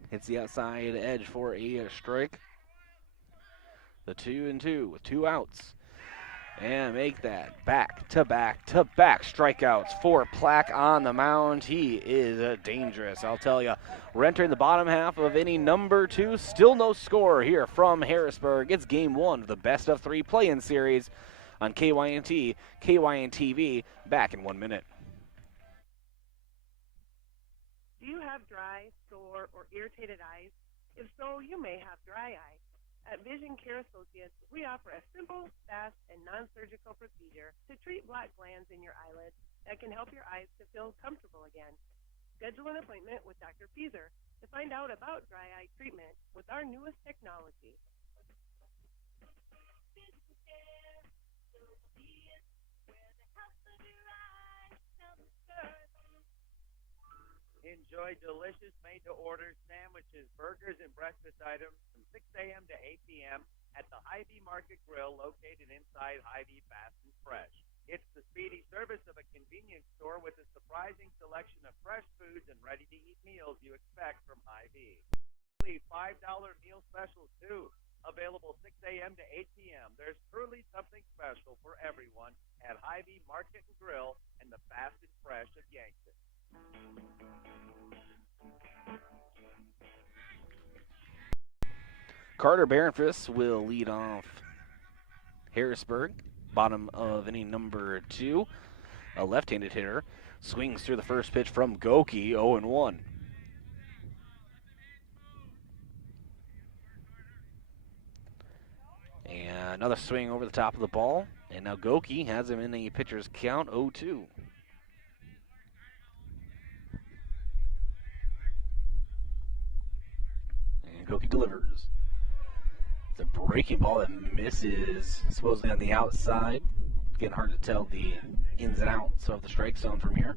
hits the outside edge for a strike. The 2-2 with 2 outs. And make that back-to-back strikeouts for Plack on the mound. He is dangerous, I'll tell you. We're entering the bottom half of inning number 2. Still no score here from Harrisburg. It's game 1 of the best-of-3 play-in series on KYNT, KYNT-TV. Back in 1 minute. Do you have dry, sore, or irritated eyes? If so, you may have dry eye. At Vision Care Associates, we offer a simple, fast, and non-surgical procedure to treat black glands in your eyelids that can help your eyes to feel comfortable again. Schedule an appointment with Dr. Feeser to find out about dry eye treatment with our newest technology. Enjoy delicious made-to-order sandwiches, burgers, and breakfast items from 6 a.m. to 8 p.m. at the Hy-Vee Market Grill located inside Hy-Vee Fast and Fresh. It's the speedy service of a convenience store with a surprising selection of fresh foods and ready-to-eat meals you expect from Hy-Vee. $5 meal specials, too. Available 6 a.m. to 8 p.m. There's truly something special for everyone at Hy-Vee Market and Grill and the Fast and Fresh of Yankton. Carter Barenfus will lead off Harrisburg, bottom of inning number 2. A left-handed hitter swings through the first pitch from Goki, 0-1. And another swing over the top of the ball, and now Goki has him in the pitcher's count, 0-2. And Goki delivers. It's a breaking ball that misses, supposedly on the outside. Getting hard to tell the ins and outs of the strike zone from here.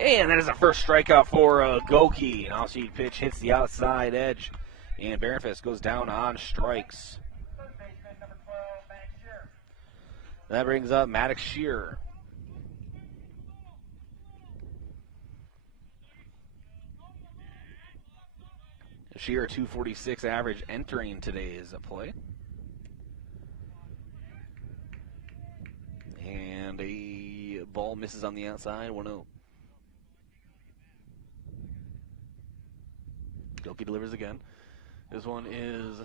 And that is the first strikeout for Goki. An off-speed pitch hits the outside edge, and Barenfus goes down on strikes. That brings up Maddox Shearer. Shearer 246 average entering today's play. And a ball misses on the outside, 1-0. Gilkey delivers again. This one is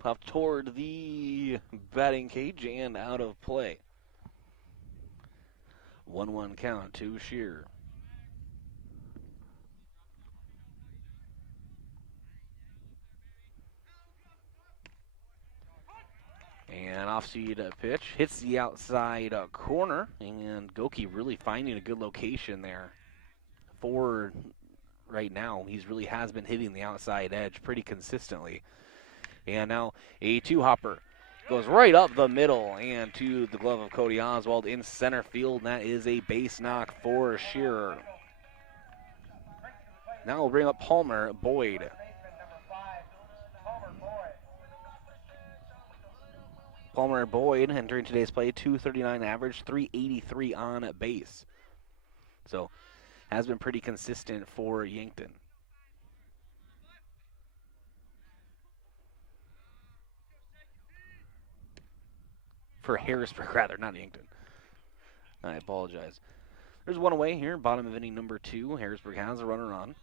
popped toward the batting cage and out of play. 1-1 count to Shearer. And off-speed pitch hits the outside corner, and Gilkey really finding a good location there for right now. He really has been hitting the outside edge pretty consistently. And now a two-hopper goes right up the middle and to the glove of Cody Oswald in center field. And that is a base knock for Shearer. Now we'll bring up Palmer Boyd. Palmer Boyd entering today's play, 239 average, 383 on base. So has been pretty consistent for Yankton. For Harrisburg, rather, not Yankton. I apologize. There's one away here, bottom of inning number 2. Harrisburg has a runner on.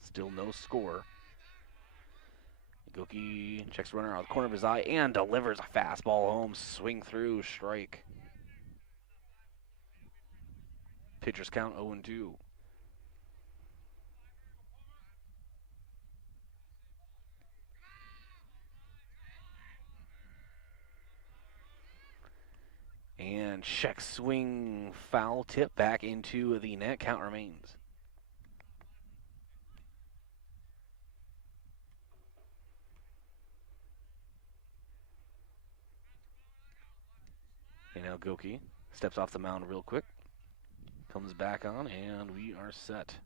Still no score. Gilkey checks the runner out of the corner of his eye and delivers a fastball home. Swing through, strike. Pitchers count 0-2. And check swing foul tip back into the net. Count remains. And now Gilkey steps off the mound real quick. Comes back on, and we are set.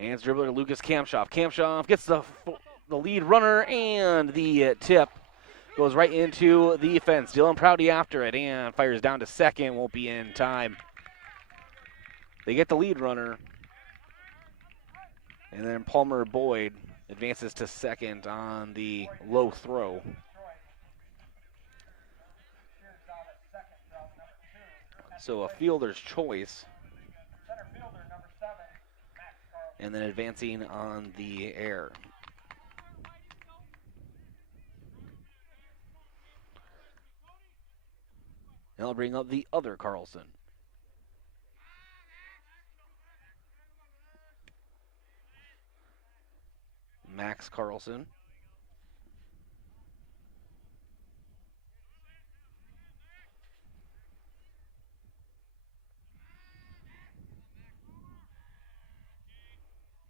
And it's dribbler Lucas Kamshoff. Kamshoff gets the lead runner, and the tip goes right into the fence. Dylan Prouty after it, and fires down to second. Won't be in time. They get the lead runner. And then Palmer Boyd advances to second on the low throw. So a fielder's choice. And then advancing on the air. Now I'll bring up the other Carlson. Max Carlson.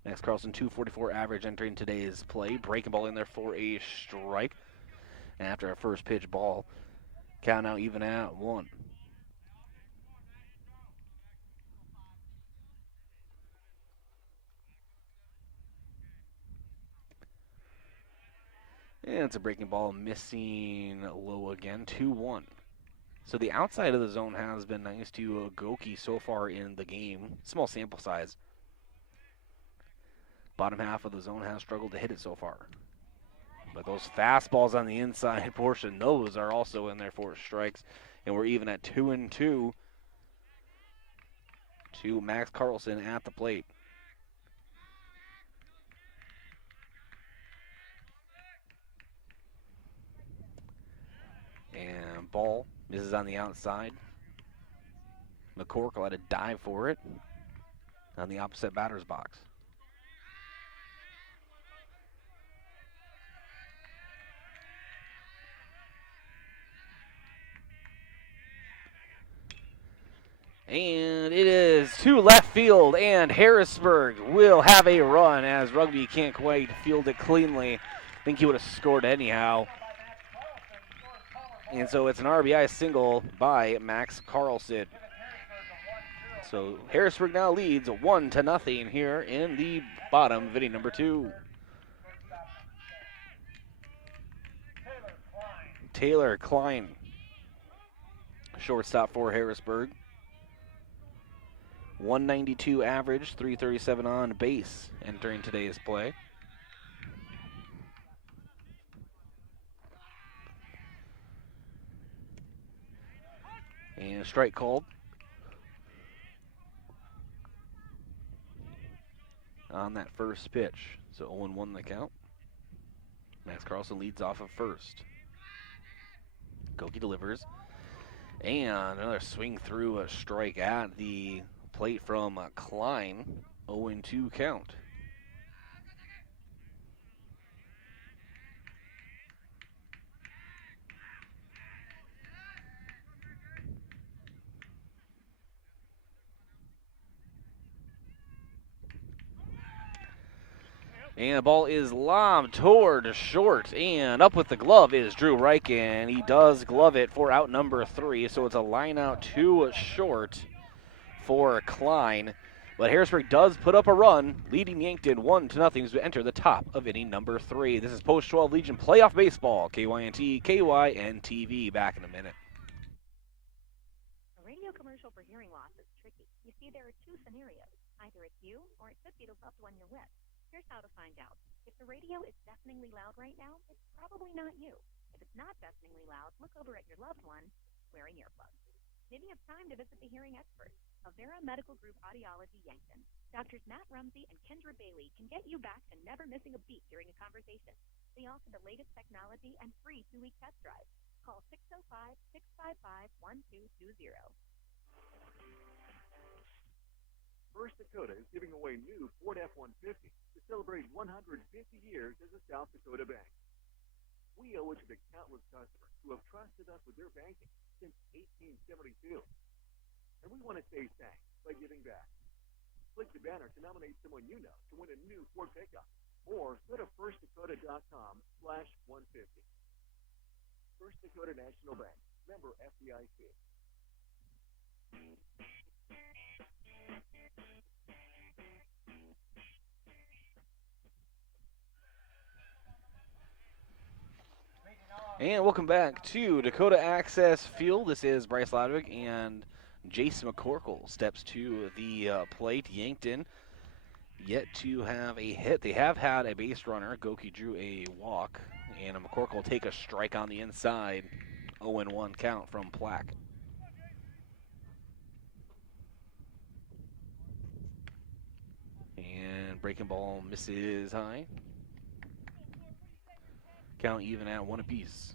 Max Carlson, 244 average entering today's play. Breaking ball in there for a strike. And after a first pitch ball, count out even at 1. And it's a breaking ball, missing low again, 2-1. So the outside of the zone has been nice to Gilkey so far in the game. Small sample size. Bottom half of the zone has struggled to hit it so far. But those fastballs on the inside portion, those are also in there for strikes. And we're even at 2-2 to Max Carlson at the plate. And ball misses on the outside. McCorkle had a dive for it on the opposite batter's box. And it is to left field, and Harrisburg will have a run as Rugby can't quite field it cleanly. I think he would have scored anyhow. And so it's an RBI single by Max Carlson. So Harrisburg now leads 1-0 here in the bottom of inning number 2. Taylor Klein, shortstop for Harrisburg. 192 average, 337 on base entering today's play. And a strike called on that first pitch. So 0-1 the count. Max Carlson leads off of first. Goki delivers. And another swing through a strike at the plate from Klein. 0-2 count. And the ball is lobbed toward short, and up with the glove is Drew Reichen. He does glove it for out number 3, so it's a line out to short for Klein. But Harrisburg does put up a run, leading Yankton 1-0 to enter the top of inning number 3. This is Post-12 Legion Playoff Baseball, KYNT, KYNTV. Back in a minute. A radio commercial for hearing loss is tricky. You see, there are two scenarios. Either it's you, or it could be the loved one you're with. Here's how to find out. If the radio is deafeningly loud right now, it's probably not you. If it's not deafeningly loud, look over at your loved one wearing earplugs. Maybe you have time to visit the hearing expert, Avera Medical Group Audiology Yankton. Doctors Matt Rumsey and Kendra Bailey can get you back to never missing a beat during a conversation. They offer the latest technology and free 2-week test drive. Call 605-655-1220. First Dakota is giving away new Ford F-150 to celebrate 150 years as a South Dakota bank. We owe it to the countless customers who have trusted us with their banking since 1872. And we want to say thanks by giving back. Click the banner to nominate someone you know to win a new Ford pickup, or go to firstdakota.com/150. First Dakota National Bank, member FDIC. And welcome back to Dakota Access Field. This is Bryce Ladwig, and Jace McCorkle steps to the plate. Yankton yet to have a hit. They have had a base runner. Goki drew a walk, and McCorkle will take a strike on the inside. 0-1 count from Plack. And breaking ball misses high. Count even at 1 apiece.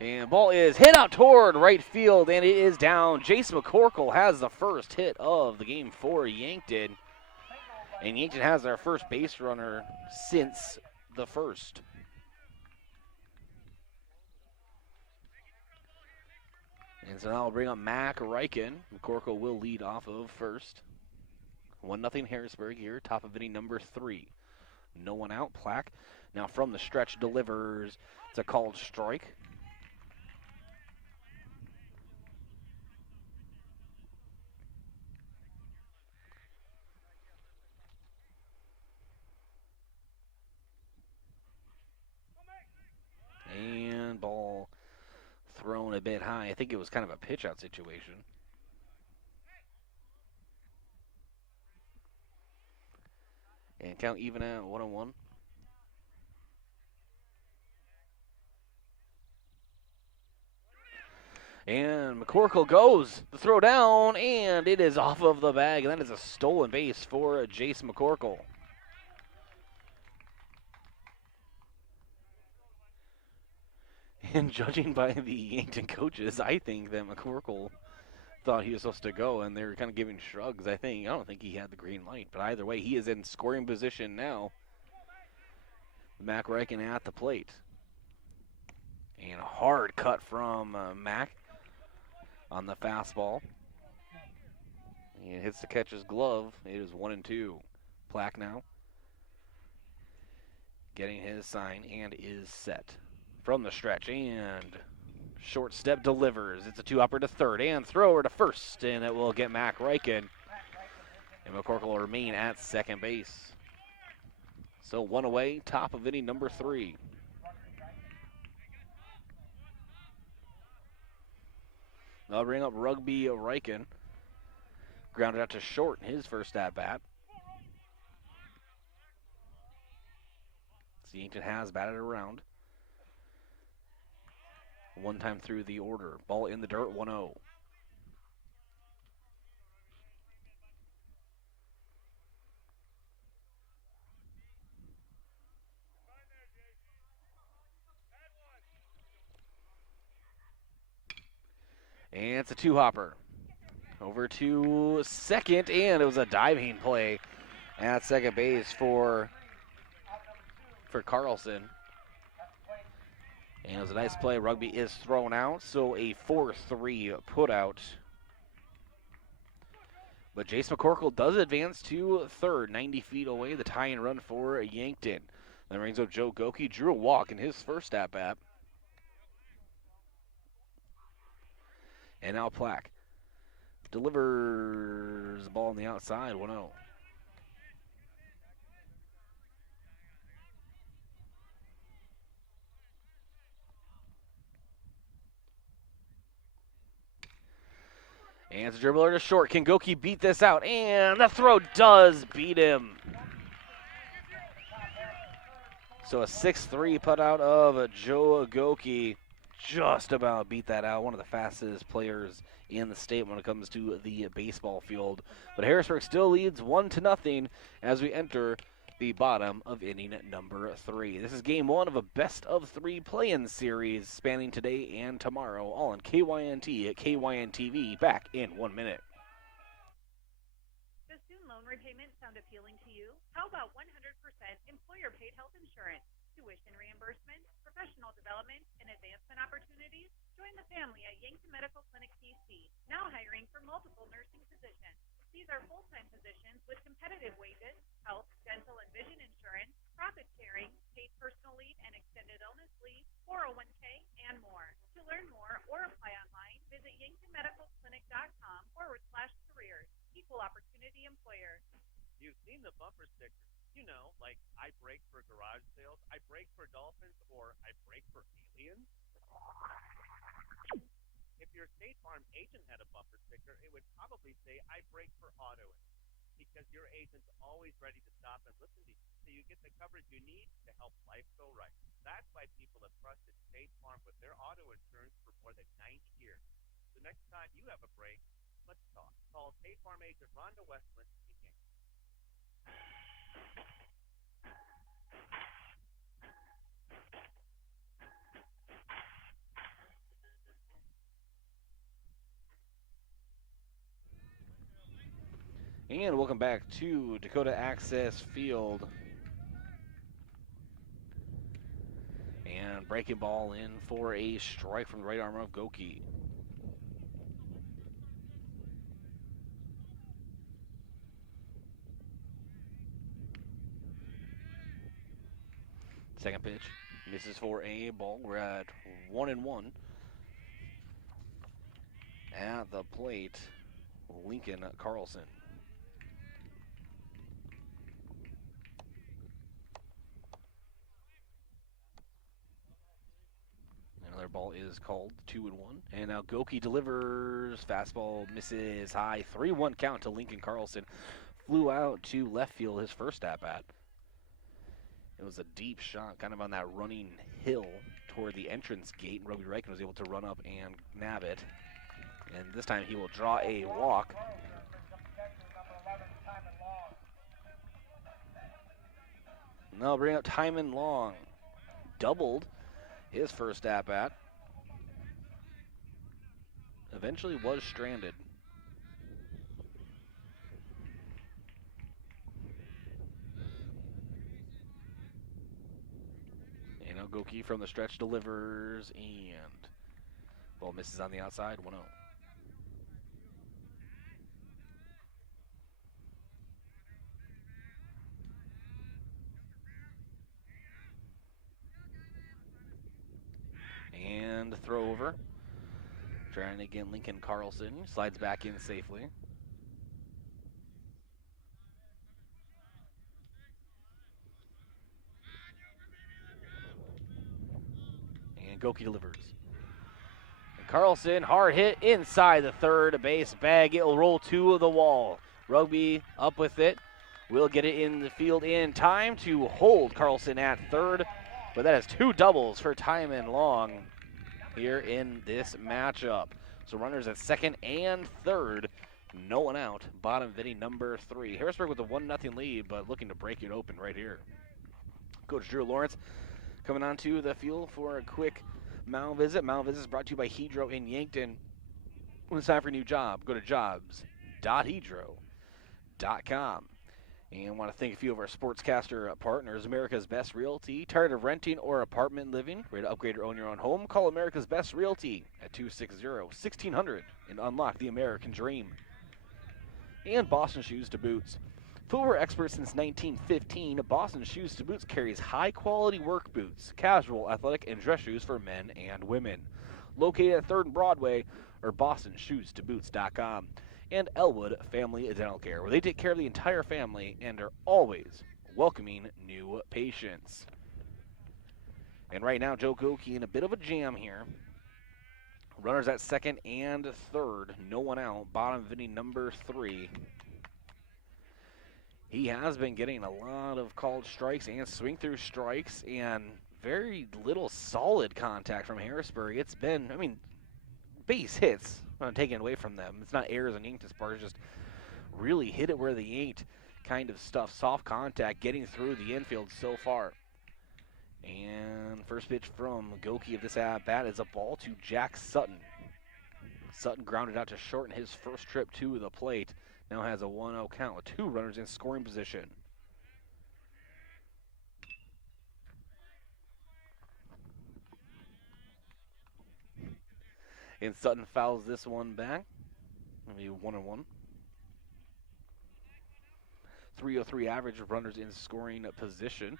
And ball is hit out toward right field, and it is down. Jace McCorkle has the first hit of the game for Yankton. And Yankton has their first base runner since the first. And so now I'll bring up Mac Reichen. McCorkle will lead off of first. 1-0 Harrisburg here, top of inning number 3. No one out. Plack now from the stretch delivers. It's a called strike. And ball thrown a bit high. I think it was kind of a pitch out situation. And count even at 1-1. And McCorkle goes the throw down, and it is off of the bag. And that is a stolen base for Jace McCorkle. And judging by the Yankton coaches, I think that McCorkle thought he was supposed to go, and they were kind of giving shrugs. I don't think he had the green light, but either way, he is in scoring position now. Mac Reichen at the plate. And a hard cut from Mac on the fastball. And hits the catcher's glove. It is 1-2. Plack now getting his sign and is set from the stretch, and short step delivers. It's a two-hopper to third and thrower to first, and it will get Mac Reichen. And McCorkle will remain at second base. So one away, top of inning number 3. They'll bring up Rugby Reichen. Grounded out to short in his first at-bat. So Yankton has batted around. One time through the order. Ball in the dirt, 1-0. And it's a two-hopper. Over to second, and it was a diving play at second base for Carlson. And it was a nice play. Rugby is thrown out, so a 4-3 putout. But Jace McCorkle does advance to third, 90 feet away, the tie-in run for Yankton. That brings up Joe Goki, drew a walk in his first at-bat. And now Plack delivers the ball on the outside, 1-0. And it's a dribbler to short. Can Goki beat this out? And the throw does beat him. So a 6-3 put out of Joe Goki. Just about beat that out. One of the fastest players in the state when it comes to the baseball field. But Harrisburg still leads 1-0 as we enter the bottom of inning number 3. This is game 1 of a best-of-3 play-in series spanning today and tomorrow, all on KYNT at KYNTV. Back in 1 minute. Does student loan repayment sound appealing to you? How about 100% employer-paid health insurance, tuition reimbursement, professional development, and advancement opportunities? Join the family at Yankton Medical Clinic PC, now hiring for multiple nursing positions. These are full-time positions with competitive wages, health, dental, and vision insurance, profit sharing, paid personal leave and extended illness leave, 401k, and more. To learn more or apply online, visit yanktonmedicalclinic.com/careers. Equal opportunity employer. You've seen the bumper stickers. You know, like I brake for garage sales, I brake for dolphins, or I brake for aliens. If your State Farm agent had a bumper sticker, it would probably say, I brake for auto insurance, because your agent's always ready to stop and listen to you, so you get the coverage you need to help life go right. That's why people have trusted State Farm with their auto insurance for more than 90 years. So next time you have a break, let's talk. Call State Farm agent Rhonda Westland in Yankton. And welcome back to Dakota Access Field. And breaking ball in for a strike from the right arm of Goki. Second pitch misses for a ball. We're at 1-1. At the plate, Lincoln Carlson. Another ball is called, 2-1. And now Goki delivers. Fastball misses high. 3-1 count to Lincoln Carlson. Flew out to left field his first at-bat. It was a deep shot, kind of on that running hill toward the entrance gate. And Rugby Reichen was able to run up and nab it. And this time he will draw a walk. Now bring up Timon Long. Doubled his first at-bat. Eventually was stranded. And now Goki from the stretch delivers, and ball misses on the outside, 1-0. again, Lincoln Carlson slides back in safely. And Goki delivers. And Carlson, hard hit inside the third base bag. It'll roll to the wall. Rugby up with it. Will get it in the field in time to hold Carlson at third. But that is 2 doubles for Timon Long here in this matchup. So runners at second and third. No one out. Bottom of inning number 3. Harrisburg with a 1-0 lead, but looking to break it open right here. Coach Drew Lawrence coming onto the field for a quick mound visit. Mound visit is brought to you by Hedro in Yankton. When it's time for a new job, go to jobs.hedro.com. And want to thank a few of our sportscaster partners. America's Best Realty. Tired of renting or apartment living? Ready to upgrade or own your own home? Call America's Best Realty at 260-1600 and unlock the American dream. And Boston Shoes to Boots. Footwear expert since 1915, Boston Shoes to Boots carries high-quality work boots, casual, athletic, and dress shoes for men and women. Located at 3rd and Broadway or bostonshoestoboots.com. And Elwood Family Dental Care, where they take care of the entire family and are always welcoming new patients. And right now, Joe Goki in a bit of a jam here. Runners at second and third, no one out. Bottom of inning number 3. He has been getting a lot of called strikes and swing through strikes and very little solid contact from Harrisburg. It's been, base hits. Not taken away from them. It's not errors on Yankton's part. It's just really hit it where they ain't kind of stuff. Soft contact getting through the infield so far. And first pitch from Goki of this at-bat is a ball to Jack Sutton. Sutton grounded out to shorten his first trip to the plate. Now has a 1-0 count with 2 runners in scoring position. And Sutton fouls this one back. Maybe 1-1. 303 average, runners in scoring position.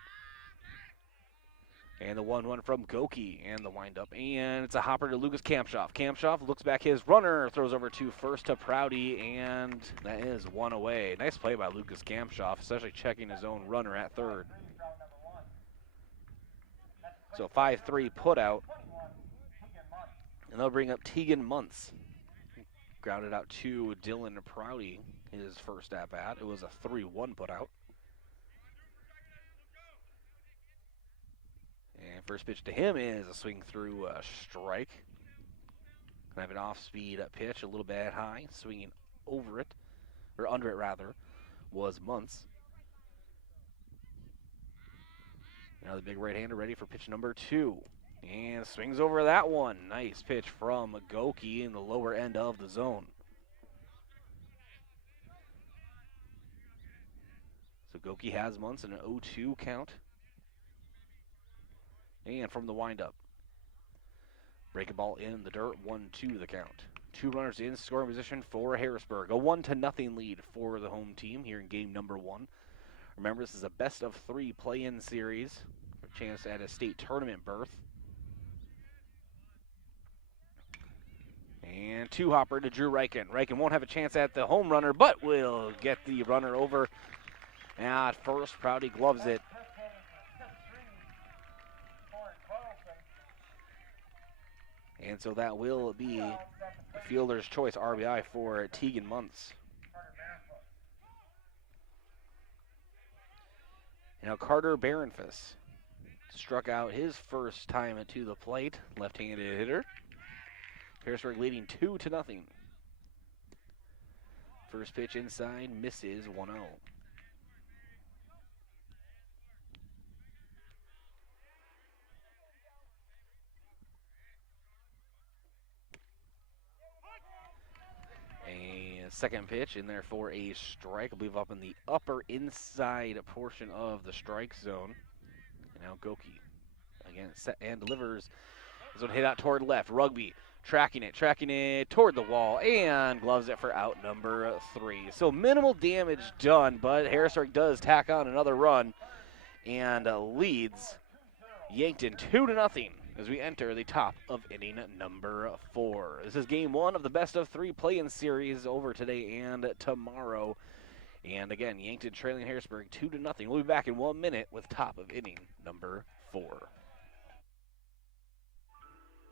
And the 1-1 from Goki and the windup. And it's a hopper to Lucas Kampshoff. Kampshoff looks back his runner, throws over to first to Prouty, and that is 1 away. Nice play by Lucas Kampshoff, especially checking his own runner at third. So 5-3 put out. And they'll bring up Tegan Muntz. Grounded out to Dylan Prouty, his first at-bat. It was a 3-1 put out. And first pitch to him is a swing through a strike. Kind of an off-speed pitch, a little bit high. Swinging over it, or under it rather, was Muntz. Now the big right-hander ready for pitch number 2. And swings over that one. Nice pitch from Goki in the lower end of the zone. So Goki has Muntz in an 0-2 count. And from the windup. Breaking ball in the dirt, 1-2 the count. 2 runners in scoring position for Harrisburg. A 1-0 lead for the home team here in game number 1. Remember, this is a best-of-3 play-in series. A chance at a state tournament berth. And 2-hopper to Drew Reichen. Reichen won't have a chance at the home runner, but will get the runner over at first. Prouty gloves it. And so that will be the fielder's choice RBI for Tegan Muntz. Now Carter Barenfus struck out his first time to the plate. Left-handed hitter. Harrisburg leading 2-0. First pitch inside, misses 1-0. And second pitch in there for a strike. I believe up in the upper inside portion of the strike zone. And now Goki again set and delivers. This one hit out toward left. Rugby tracking it toward the wall, and gloves it for out number 3. So minimal damage done, but Harrisburg does tack on another run and leads Yankton 2-0 as we enter the top of inning number 4. This is game 1 of the best of 3 play-in series over today and tomorrow. And again, Yankton trailing Harrisburg 2-0. We'll be back in 1 minute with top of inning number 4.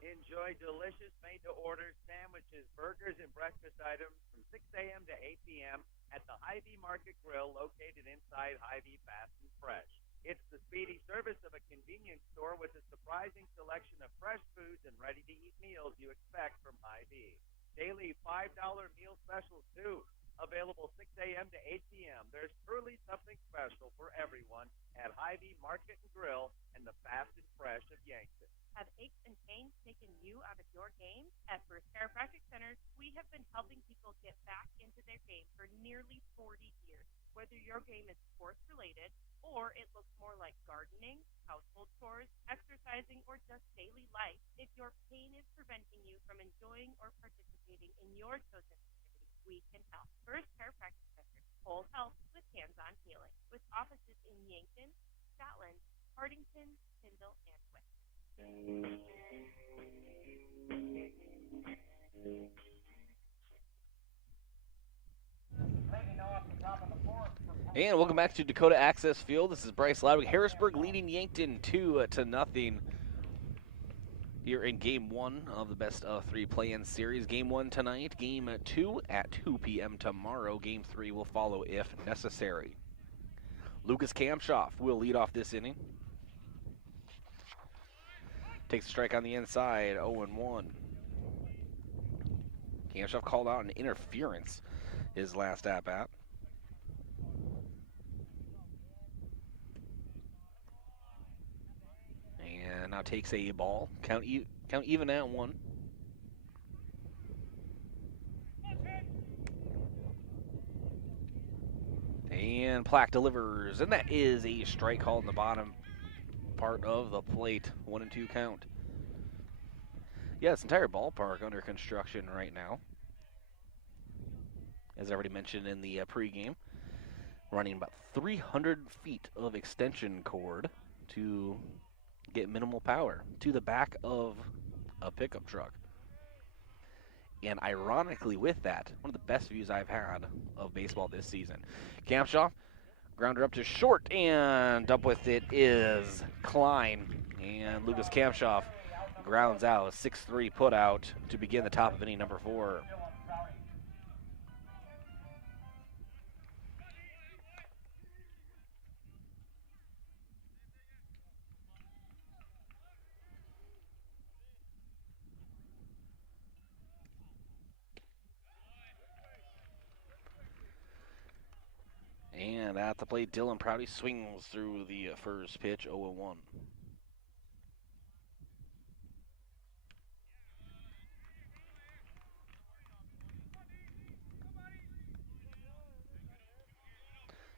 Enjoy delicious made-to-order sandwiches, burgers, and breakfast items from 6 a.m. to 8 p.m. at the Hy-Vee Market Grill located inside Hy-Vee Fast and Fresh. It's the speedy service of a convenience store with a surprising selection of fresh foods and ready-to-eat meals you expect from Hy-Vee. Daily $5 meal specials, too. Available 6 a.m. to 8 p.m. There's truly something special for everyone at Hy-Vee Market and Grill and the Fast and Fresh of Yankton. Have aches and pains taken you out of your game? At First Chiropractic Centers, we have been helping people get back into their game for nearly 40 years. Whether your game is sports-related or it looks more like gardening, household chores, exercising, or just daily life, if your pain is preventing you from enjoying or participating in your chosen activity, we can help. First Chiropractic Centers, whole health with hands-on healing, with offices in Yankton, Scotland, Hardington, Tyndall, and West. And welcome back to Dakota Access Field. This is Bryce Ladwig. Harrisburg leading Yankton 2-0 here in Game 1 of the best of 3 play-in series. Game 1 tonight, Game 2 at 2 p.m. tomorrow. Game 3 will follow if necessary. Lucas Kamshoff will lead off this inning. Takes a strike on the inside, 0-1. Kamshoff called out an interference his last at-bat. And now takes a ball. Count even at 1. And Plack delivers, and that is a strike called in the bottom part of the plate. 1-2 count. Yeah, this entire ballpark under construction right now. As I already mentioned in the pregame, running about 300 feet of extension cord to get minimal power to the back of a pickup truck. And ironically with that, one of the best views I've had of baseball this season. Kamshoff, grounder up to short, and up with it is Klein. And Lucas Kamshoff grounds out a 6-3 put out to begin the top of inning number 4. And at the plate, Dylan Prouty swings through the first pitch, 0-1.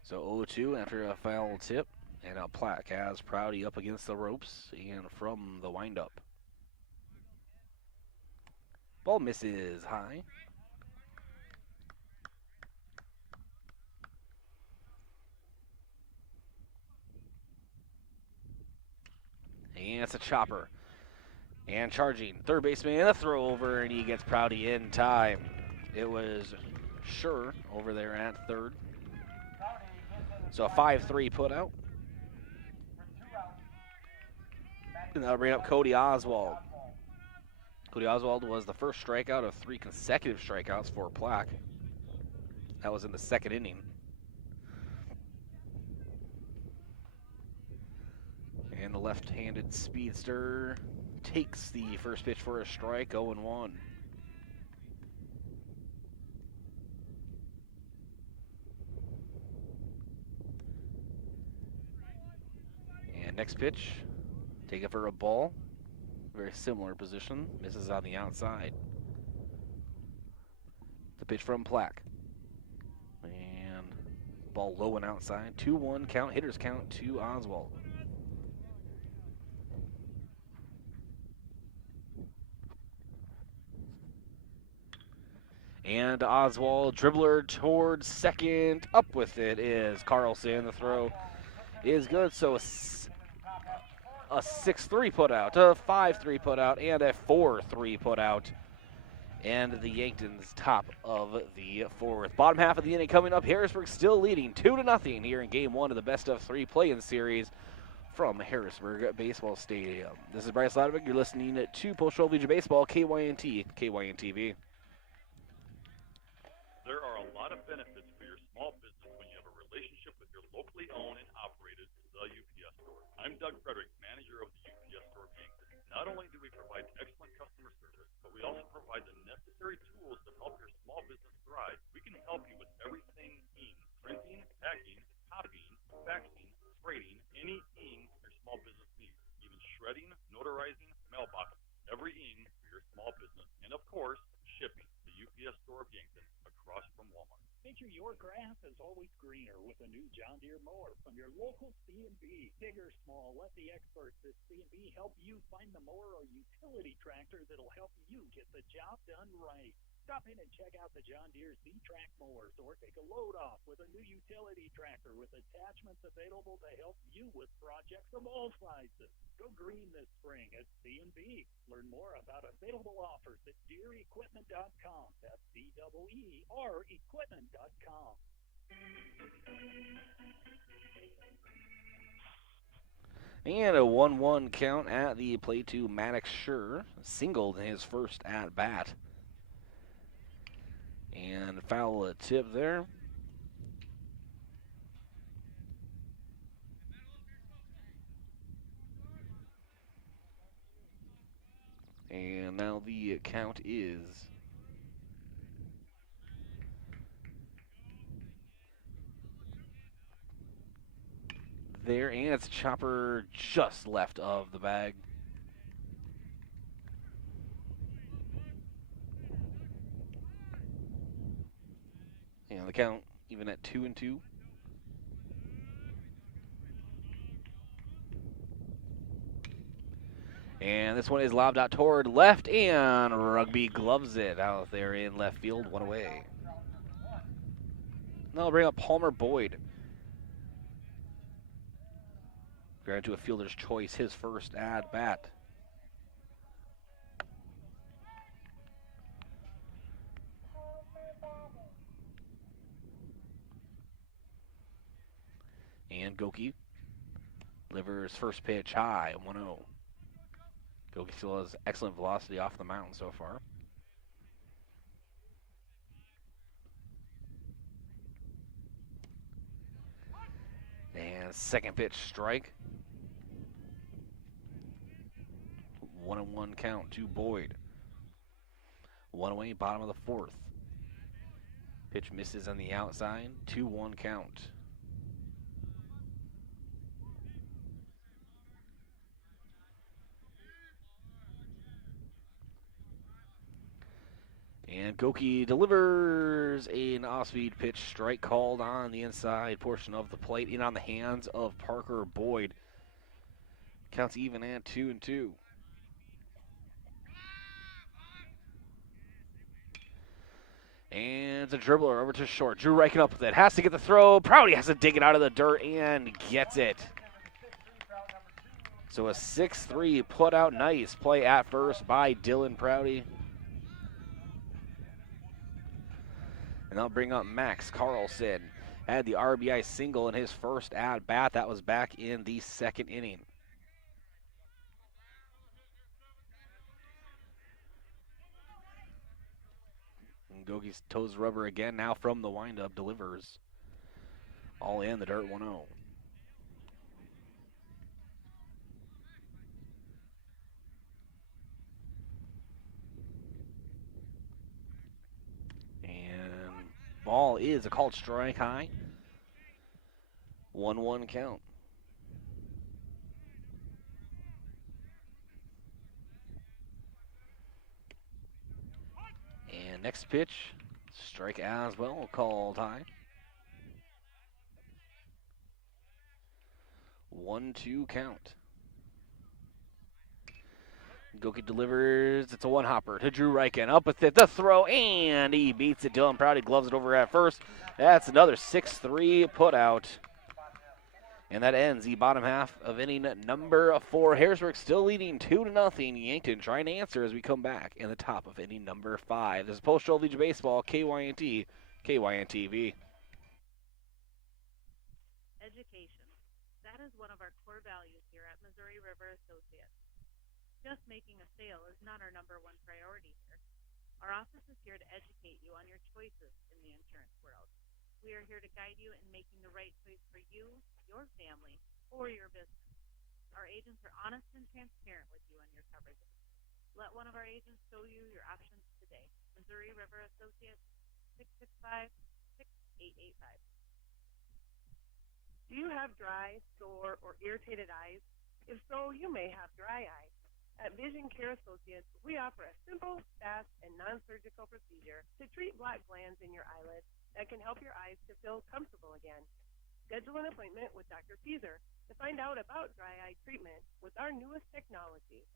So 0-2 after a foul tip, and a Plack has Prouty up against the ropes and from the windup. Ball misses high. And it's a chopper. And charging. Third baseman, and a throw over, and he gets Prouty in time. It was Sure over there at third. So a 5-3 put out. And that'll bring up Cody Oswald. Cody Oswald was the first strikeout of 3 consecutive strikeouts for Plack. That was in the second inning. And the left-handed speedster takes the first pitch for a strike, 0-1. And next pitch, take it for a ball. Very similar position. Misses on the outside. The pitch from Plack. And ball low and outside. 2-1 count. Hitters count to Oswald. And Oswald, dribbler towards second. Up with it is Carlson. The throw is good. So a 6-3 put out, a 5-3 put out, and a 4-3 put out. And the Yanktons top of the fourth. Bottom half of the inning coming up. Harrisburg still leading 2-0 here in Game 1 of the best-of-3 play-in series from Harrisburg Baseball Stadium. This is Bryce Ladwig. You're listening to Post-Roll Legion Baseball, KYNT, KYNT-TV. There are a lot of benefits for your small business when you have a relationship with your locally owned and operated The UPS Store. I'm Doug Frederick, manager of the UPS Store of Yankton. Not only do we provide excellent customer service, but we also provide the necessary tools to help your small business thrive. We can help you with everything ink, printing, packing, copying, faxing, grading, any ink your small business needs, even shredding, notarizing, mailboxing, every ink for your small business, and of course, shipping. The UPS Store of Yankton, across from Walmart. Picture your grass is always greener with a new John Deere mower from your local C&B. Big or small, let the experts at C&B help you find the mower or utility tractor that'll help you get the job done right. Stop in and check out the John Deere Z-Track mowers or take a load off with a new utility tractor with attachments available to help you with projects of all sizes. Go green this spring at C&B. Learn more about available offers at DeereEquipment.com. That's D-E-E-R Equipment.com. And a 1-1 count at the plate to Maddox Schur. Singled in his first at-bat. And foul tip there. And now the count is there, and it's chopper just left of the bag. And the count even at 2-2. And this one is lobbed out toward left, and Rugby gloves it out there in left field, one away. Now we'll bring up Palmer Boyd. Granted to a fielder's choice, his first at bat. And Goki delivers first pitch high, 1-0. Goki still has excellent velocity off the mound so far. And second pitch strike. 1-1 count to Boyd. One away, bottom of the fourth. Pitch misses on the outside, 2-1 count. And Goki delivers an off-speed pitch, strike called on the inside portion of the plate, in on the hands of Parker Boyd. Counts even at 2-2. And it's a dribbler over to short. Drew Reichen up with it. Has to get the throw. Prouty has to dig it out of the dirt and gets it. So a 6-3 put out. Nice play at first by Dylan Prouty. And they'll bring up Max Carlson. Had the RBI single in his first at-bat. That was back in the second inning. And Goki's toes rubber again. Now from the windup, delivers. All in, the dirt 1-0. Ball is a called strike high. 1-1 count. And next pitch, strike as well, called high. 1-2 count. Goki delivers. It's a one-hopper to Drew Reichen. Up with it, the throw, and he beats it. Dylan Prouty gloves it over at first. That's another 6-3 put out. And that ends the bottom half of inning number 4. Harrisburg still leading 2-0. Yankton trying to answer as we come back in the top of inning number 5. This is Post-Show Legion Baseball, KYNT, KYNTV. Education. That is one of our core values here at Missouri River Associates. Just making a sale is not our number one priority here. Our office is here to educate you on your choices in the insurance world. We are here to guide you in making the right choice for you, your family, or your business. Our agents are honest and transparent with you on your coverages. Let one of our agents show you your options today. Missouri River Associates, 665-6885. Do you have dry, sore, or irritated eyes? If so, you may have dry eye. At Vision Care Associates, we offer a simple, fast, and non-surgical procedure to treat black glands in your eyelids that can help your eyes to feel comfortable again. Schedule an appointment with Dr. Feeser to find out about dry eye treatment with our newest technology.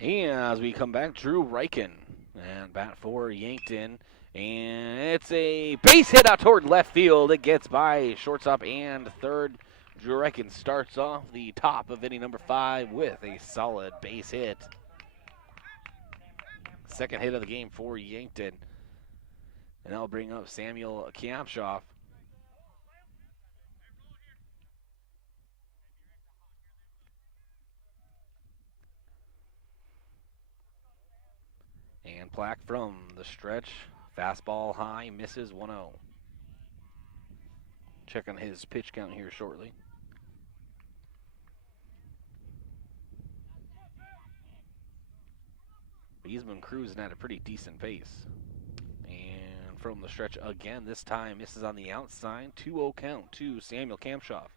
And as we come back, Drew Reichen and bat for Yankton. And it's a base hit out toward left field. It gets by shortstop and third. Drew Reichen starts off the top of inning number 5 with a solid base hit. Second hit of the game for Yankton. And that'll bring up Samuel Kampshoff. And Plack from the stretch. Fastball high, misses 1-0. Check on his pitch count here shortly. He's been cruising at a pretty decent pace. And from the stretch again, this time misses on the outside. 2-0 count to Samuel Kampshoff.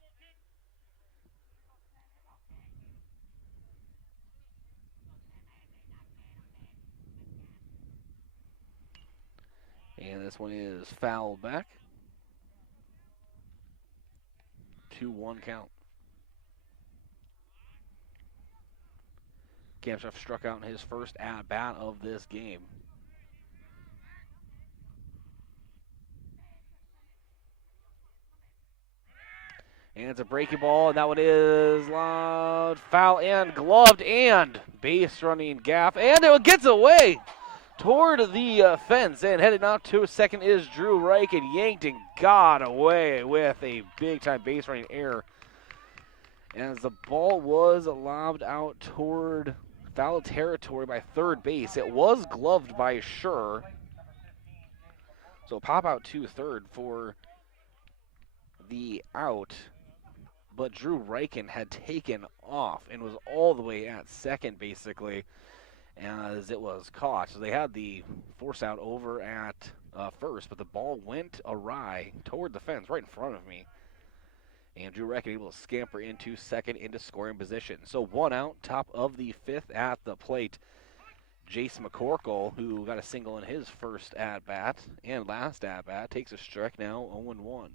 And this one is fouled back. 2-1 count. Kampshoff struck out in his first at-bat of this game. And it's a breaking ball, and that one is loud, foul, and gloved, and base running gap, and it gets away toward the fence, and heading out to second is Drew Reich, and Yankton got away with a big-time base running error. As the ball was lobbed out toward foul territory by third base, it was gloved by Schur. So pop out to third for the out. But Drew Reichen had taken off and was all the way at second, basically, as it was caught. So they had the force out over at first, but the ball went awry toward the fence right in front of me. And Drew Reichen able to scamper into second into scoring position. So one out, top of the fifth at the plate. Jace Mccorkle, who got a single in his first at-bat and last at-bat, takes a strike now, 0-1.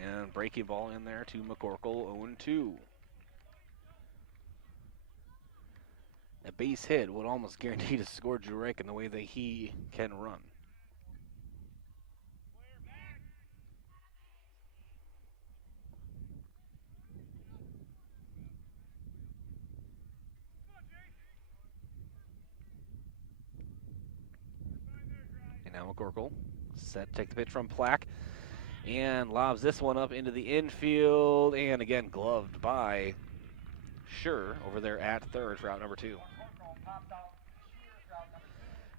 And breaking ball in there to McCorkle, 0-2. A base hit would almost guarantee to score Drew Reichen the way that he can run. And now McCorkle set to take the pitch from Plack. And lobs this one up into the infield. And again, gloved by Schur over there at third for out number 2.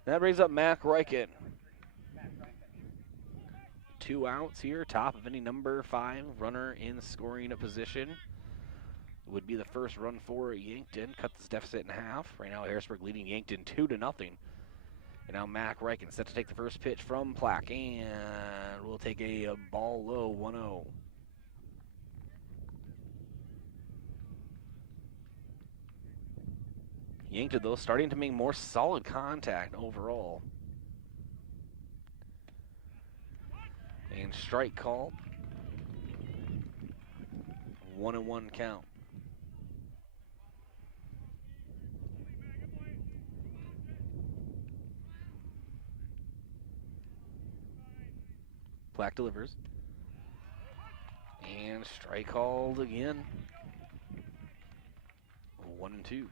That brings up Mac Reichen. 2 outs here, top of inning number 5. Runner in scoring position. Would be the first run for Yankton. Cut this deficit in half. Right now, Harrisburg leading Yankton 2-0. And now Mac Reichen set to take the first pitch from Plack. And we'll take a ball low, 1-0. Yankton, though, starting to make more solid contact overall. And strike called. 1-1 count. Black delivers. And strike called again. 1-2.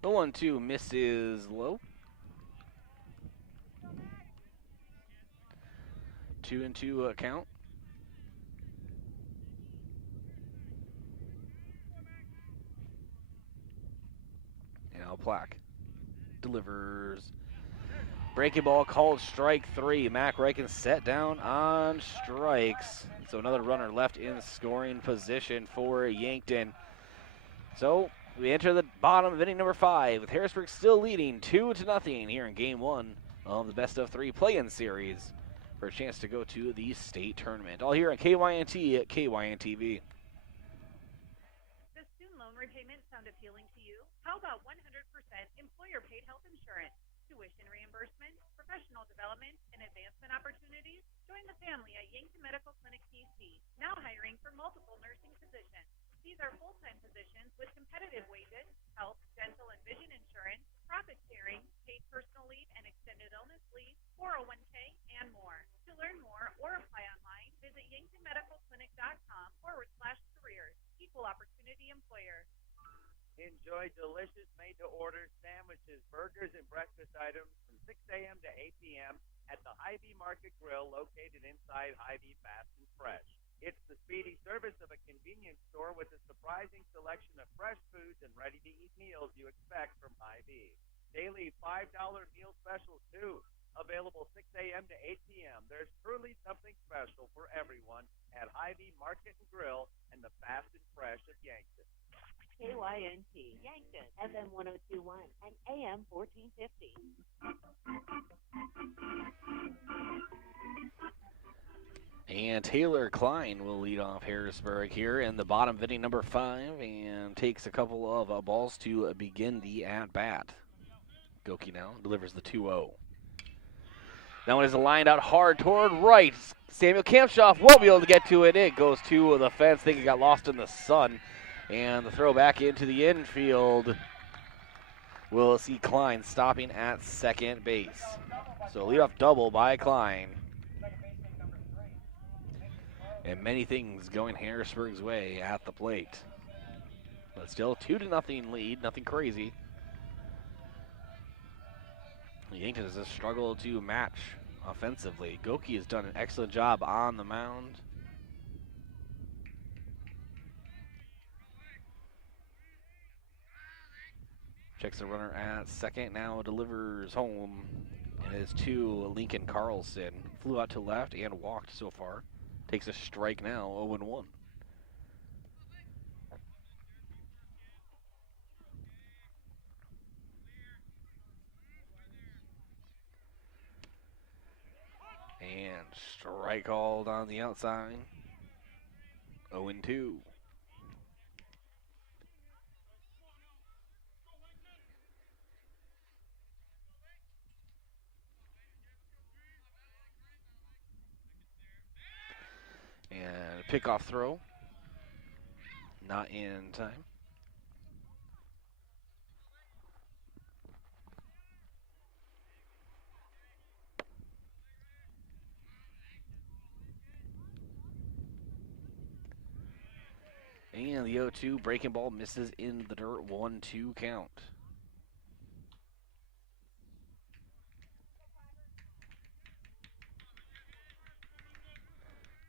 The 1-2 misses low. 2-2 count. And now Plack delivers. Breaking ball called strike 3. Mac Reichen set down on strikes. So another runner left in scoring position for Yankton. So we enter the bottom of inning number 5 with Harrisburg still leading 2-0 here in game 1 of the best of 3 play-in series for a chance to go to the state tournament. All here on KYNT at KYNTV. Does student loan repayment sound appealing to you? How about 100% employer-paid health insurance, tuition reimbursement, professional development, and advancement opportunities? Join the family at Yankton Medical Clinic PC, now hiring for multiple nursing positions. These are full-time positions with competitive wages, health, dental, and vision insurance, profit sharing, paid personal leave and extended illness leave, 401k, and more. To learn more or apply online, visit yanktonmedicalclinic.com/careers. Equal opportunity employer. Enjoy delicious made-to-order sandwiches, burgers, and breakfast items from 6 a.m. to 8 p.m. at the Hy-Vee Market Grill located inside Hy-Vee Fast and Fresh. It's the speedy service of a convenience store with a surprising selection of fresh foods and ready-to-eat meals you expect from Hy-Vee. Daily $5 meal specials, too. Available 6 a.m. to 8 p.m. There's truly something special for everyone at Hy-Vee Market and Grill and the Fast and Fresh of Yankton. KYNT, Yankton, FM 102.1 and AM 1450. And Taylor Klein will lead off Harrisburg here in the bottom of inning number 5 and takes a couple of balls to begin the at-bat. Goki now delivers the 2-0. That one is lined out hard toward right. Samuel Kampshoff won't be able to get to it. It goes to the fence. I think it got lost in the sun. And the throw back into the infield. We'll see Klein stopping at second base. So leadoff double by Klein. And many things going Harrisburg's way at the plate. But still 2-0 lead, nothing crazy. Yankton has just struggled to match offensively. Goki has done an excellent job on the mound. Checks the runner at second, now delivers home. And it is to Lincoln Carlson. Flew out to left and walked so far. Takes a strike now, 0-1. And strike called on the outside. 0-2. And pickoff throw. Not in time. And the 0-2 breaking ball misses in the dirt. 1-2 count.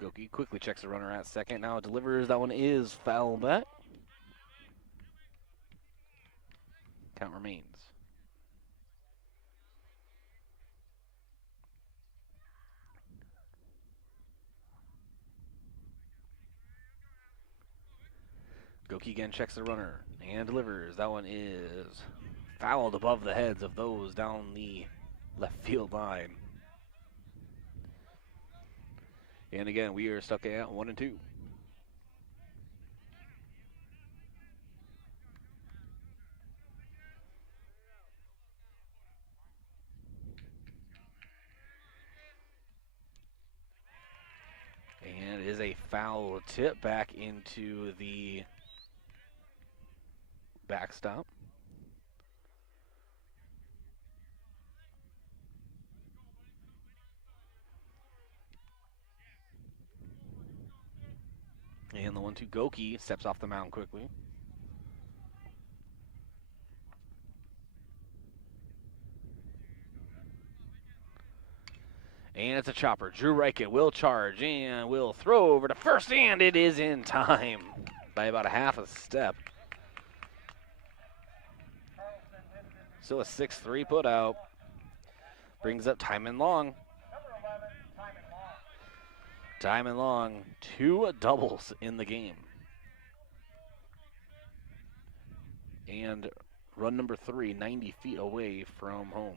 Goki quickly checks the runner at second. Now it delivers. That one is foul back. Count remains. Goki again checks the runner and delivers. That one is fouled above the heads of those down the left field line. And again, we are stuck at 1-2. And it is a foul tip back into the backstop. And the 1-2 Goki steps off the mound quickly. And it's a chopper. Drew Reichen will charge and will throw over to first, and it is in time by about a half a step. So a 6-3 put out. Brings up Timon Long. Timon Long, 2 doubles in the game. And run number 3, 90 feet away from home.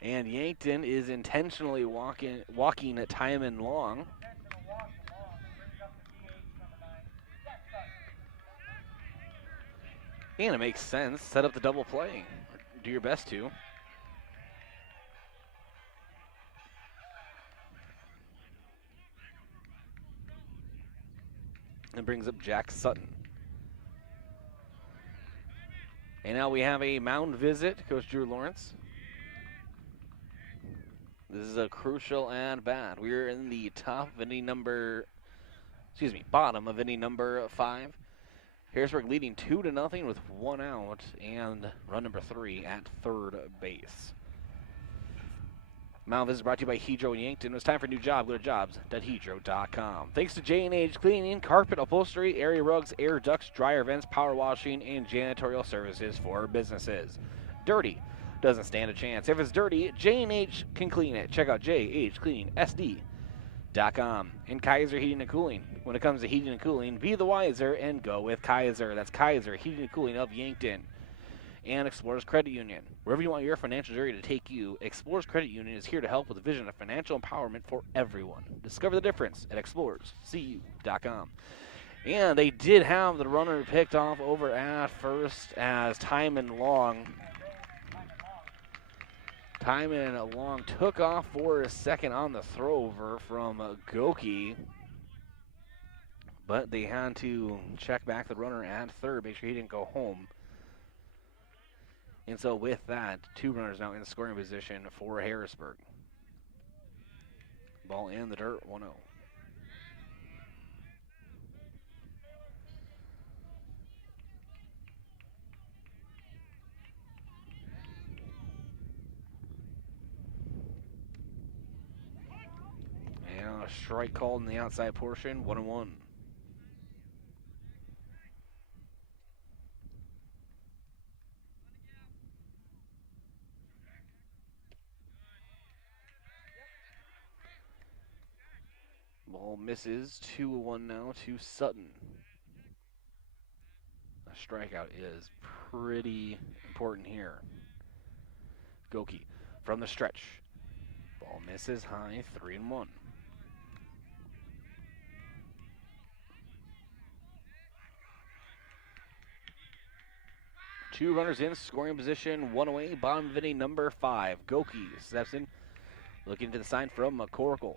And Yankton is intentionally walking at Timon Long. And it makes sense. Set up the double play. Do your best to. And brings up Jack Sutton. And now we have a mound visit, Coach Drew Lawrence. This is a crucial at bat. We're in the bottom of inning number 5. Harrisburg leading 2-0 with 1 out and run number 3 at third base. Mound visit brought to you by Hedro and Yankton. It's time for a new job. Go to jobs.hedro.com. Thanks to J&H Cleaning, Carpet Upholstery, Area Rugs, Air Ducts, Dryer Vents, Power Washing, and Janitorial Services for businesses. Dirty doesn't stand a chance. If it's dirty, J&H can clean it. Check out jhcleansd.com. And Kaiser Heating and Cooling. When it comes to heating and cooling, be the wiser and go with Kaiser. That's Kaiser Heating and Cooling of Yankton. And Explorers Credit Union. Wherever you want your financial journey to take you, Explorers Credit Union is here to help with the vision of financial empowerment for everyone. Discover the difference at explorerscu.com. And they did have the runner picked off over at first as Timon Long took off for a second on the throw over from Goki. But they had to check back the runner at third, make sure he didn't go home. And so with that, 2 runners now in scoring position for Harrisburg. Ball in the dirt, 1-0. And a strike called in the outside portion, 1-1. Ball misses, 2-1 now to Sutton. A strikeout is pretty important here. Goki from the stretch. Ball misses high, 3-1. Two runners in scoring position, 1 away, bottom of inning number 5. Goki steps in, looking to the side from McCorkle.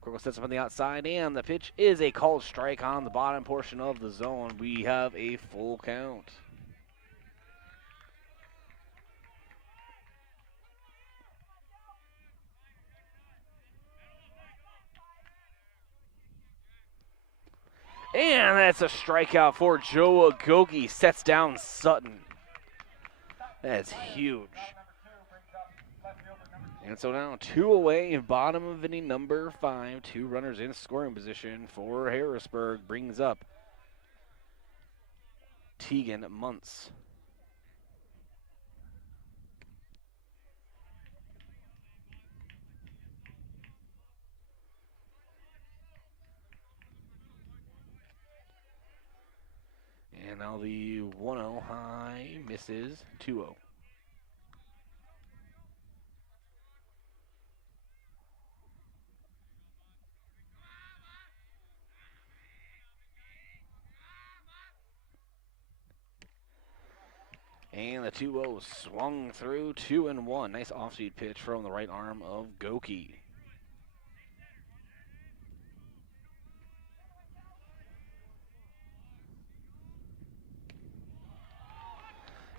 McCorkle sets up on the outside, and the pitch is a called strike on the bottom portion of the zone. We have a full count. And that's a strikeout for Joe Goki. Sets down Sutton. That's huge. And so now 2 away, bottom of inning number 5. 2 runners in scoring position for Harrisburg. Brings up Tegan Muntz. And now the 1-0 high misses 2-0. And the 2-0 swung through 2-1. Nice off-speed pitch from the right arm of Goki.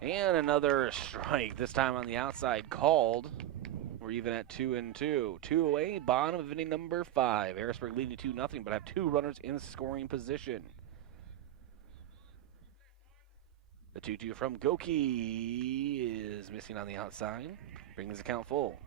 And another strike, this time on the outside, called. We're even at 2-2. 2 away, bottom of inning number 5. Harrisburg leading 2-0, but have 2 runners in scoring position. The 2-2 from Goki is missing on the outside. Brings the count full.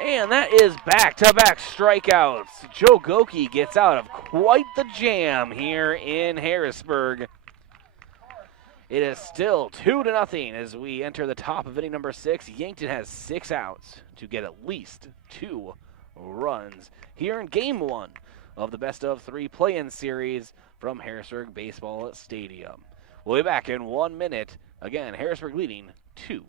And that is back-to-back strikeouts. Joe Goki gets out of quite the jam here in Harrisburg. It is still 2-0 as we enter the top of inning number 6. Yankton has 6 outs to get at least 2 runs here in Game 1 of the best-of-3 play-in series from Harrisburg Baseball Stadium. We'll be back in 1 minute. Again, Harrisburg leading 2-0.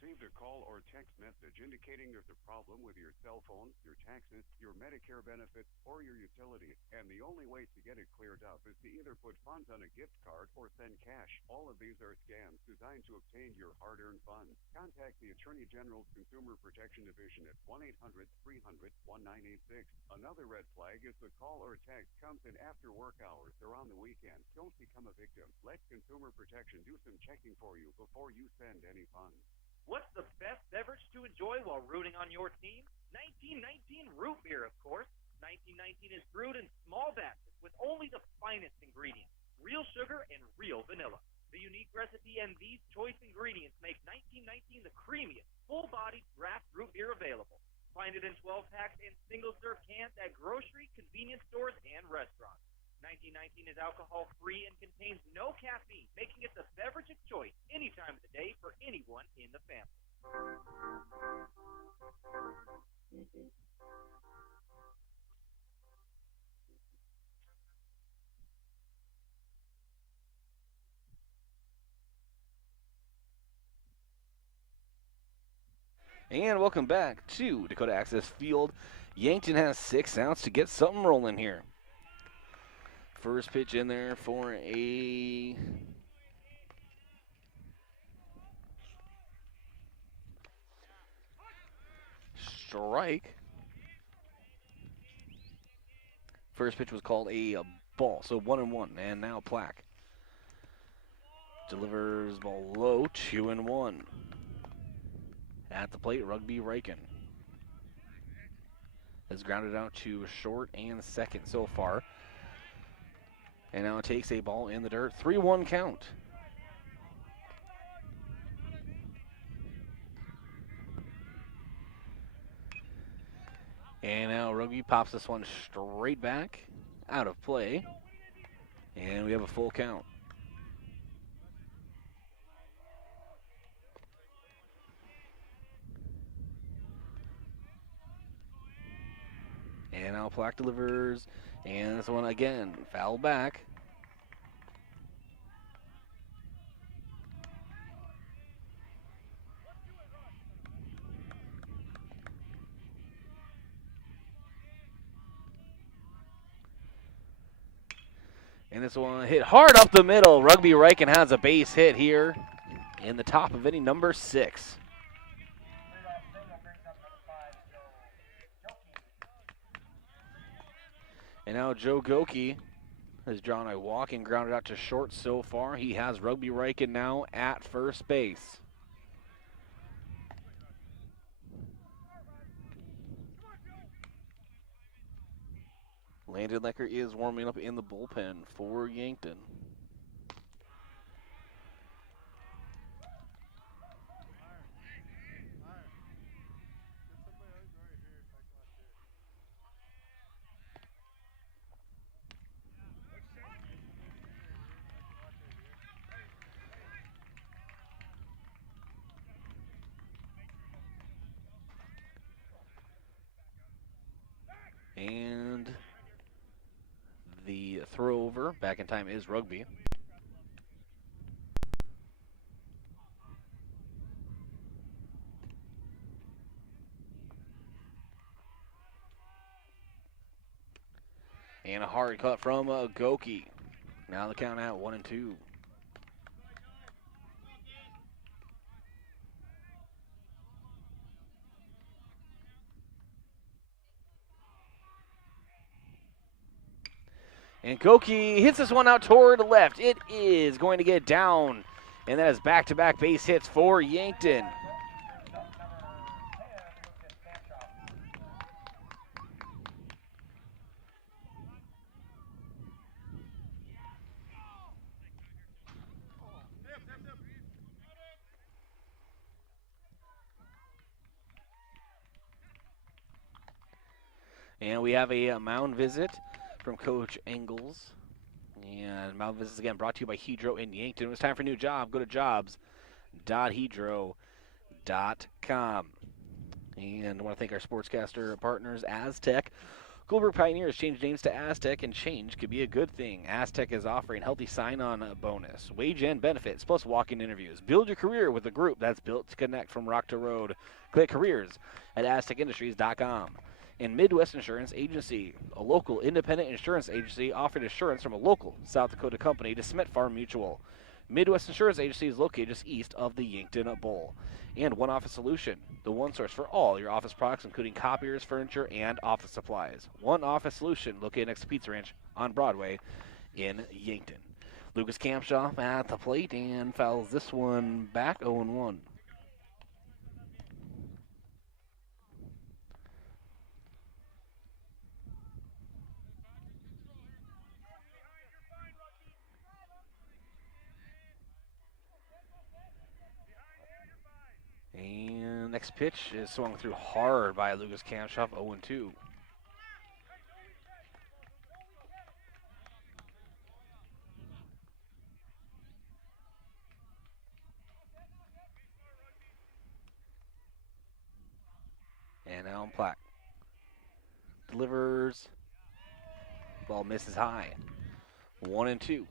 Received a call or text message indicating there's a problem with your cell phone, your taxes, your Medicare benefits, or your utilities. And the only way to get it cleared up is to either put funds on a gift card or send cash. All of these are scams designed to obtain your hard-earned funds. Contact the Attorney General's Consumer Protection Division at 1-800-300-1986. Another red flag is the call or text comes in after work hours or on the weekend. Don't become a victim. Let Consumer Protection do some checking for you before you send any funds. What's the best beverage to enjoy while rooting on your team? 1919 root beer, of course. 1919 is brewed in small batches with only the finest ingredients, real sugar and real vanilla. The unique recipe and these choice ingredients make 1919 the creamiest, full-bodied draft root beer available. Find it in 12-packs and single-serve cans at grocery, convenience stores, and restaurants. 1919 is alcohol-free and contains no caffeine, making it the beverage of choice any time of the day for anyone in the family. And welcome back to Dakota Access Field. Yankton has 6 outs to get something rolling here. First pitch in there for a strike. First pitch was called a ball, so 1-1, and now Plack delivers ball low, 2-1. At the plate, Rugby Riken has grounded out to short and second so far. And now it takes a ball in the dirt. 3-1 count. And now Rugby pops this one straight back, out of play. And we have a full count. And now Plack delivers. And this one again, foul back. And this one hit hard up the middle. Rugby Riken has a base hit here in the top of inning number 6. And now Joe Goki has drawn a walk and grounded out to short so far. He has Rugby Riken now at first base. Landon Lecker is warming up in the bullpen for Yankton. And the throw over back in time is Rugby. And a hard cut from Goki. Now the count at 1-2. And Goki hits this one out toward the left. It is going to get down. And that is back-to-back base hits for Yankton. And we have a mound visit from Coach Engels. And mound visits again brought to you by Hedro in Yankton. It was time for a new job. Go to jobs.hedro.com. And I want to thank our sportscaster partners, Aztec. Goldberg Pioneers changed names to Aztec, and change could be a good thing. Aztec is offering healthy sign-on bonus, wage and benefits, plus walk-in interviews. Build your career with a group that's built to connect from rock to road. Click careers at aztecindustries.com. And Midwest Insurance Agency, a local independent insurance agency offering insurance from a local South Dakota company to Smith Farm Mutual. Midwest Insurance Agency is located just east of the Yankton Bowl. And One Office Solution, the one source for all your office products, including copiers, furniture, and office supplies. One Office Solution, located next to Pizza Ranch on Broadway in Yankton. Lucas Kampshoff at the plate and fouls this one back 0-1. And next pitch is swung through hard by Lucas Kampshoff, 0-2. And Alan Plack delivers. Ball misses high. 1-2.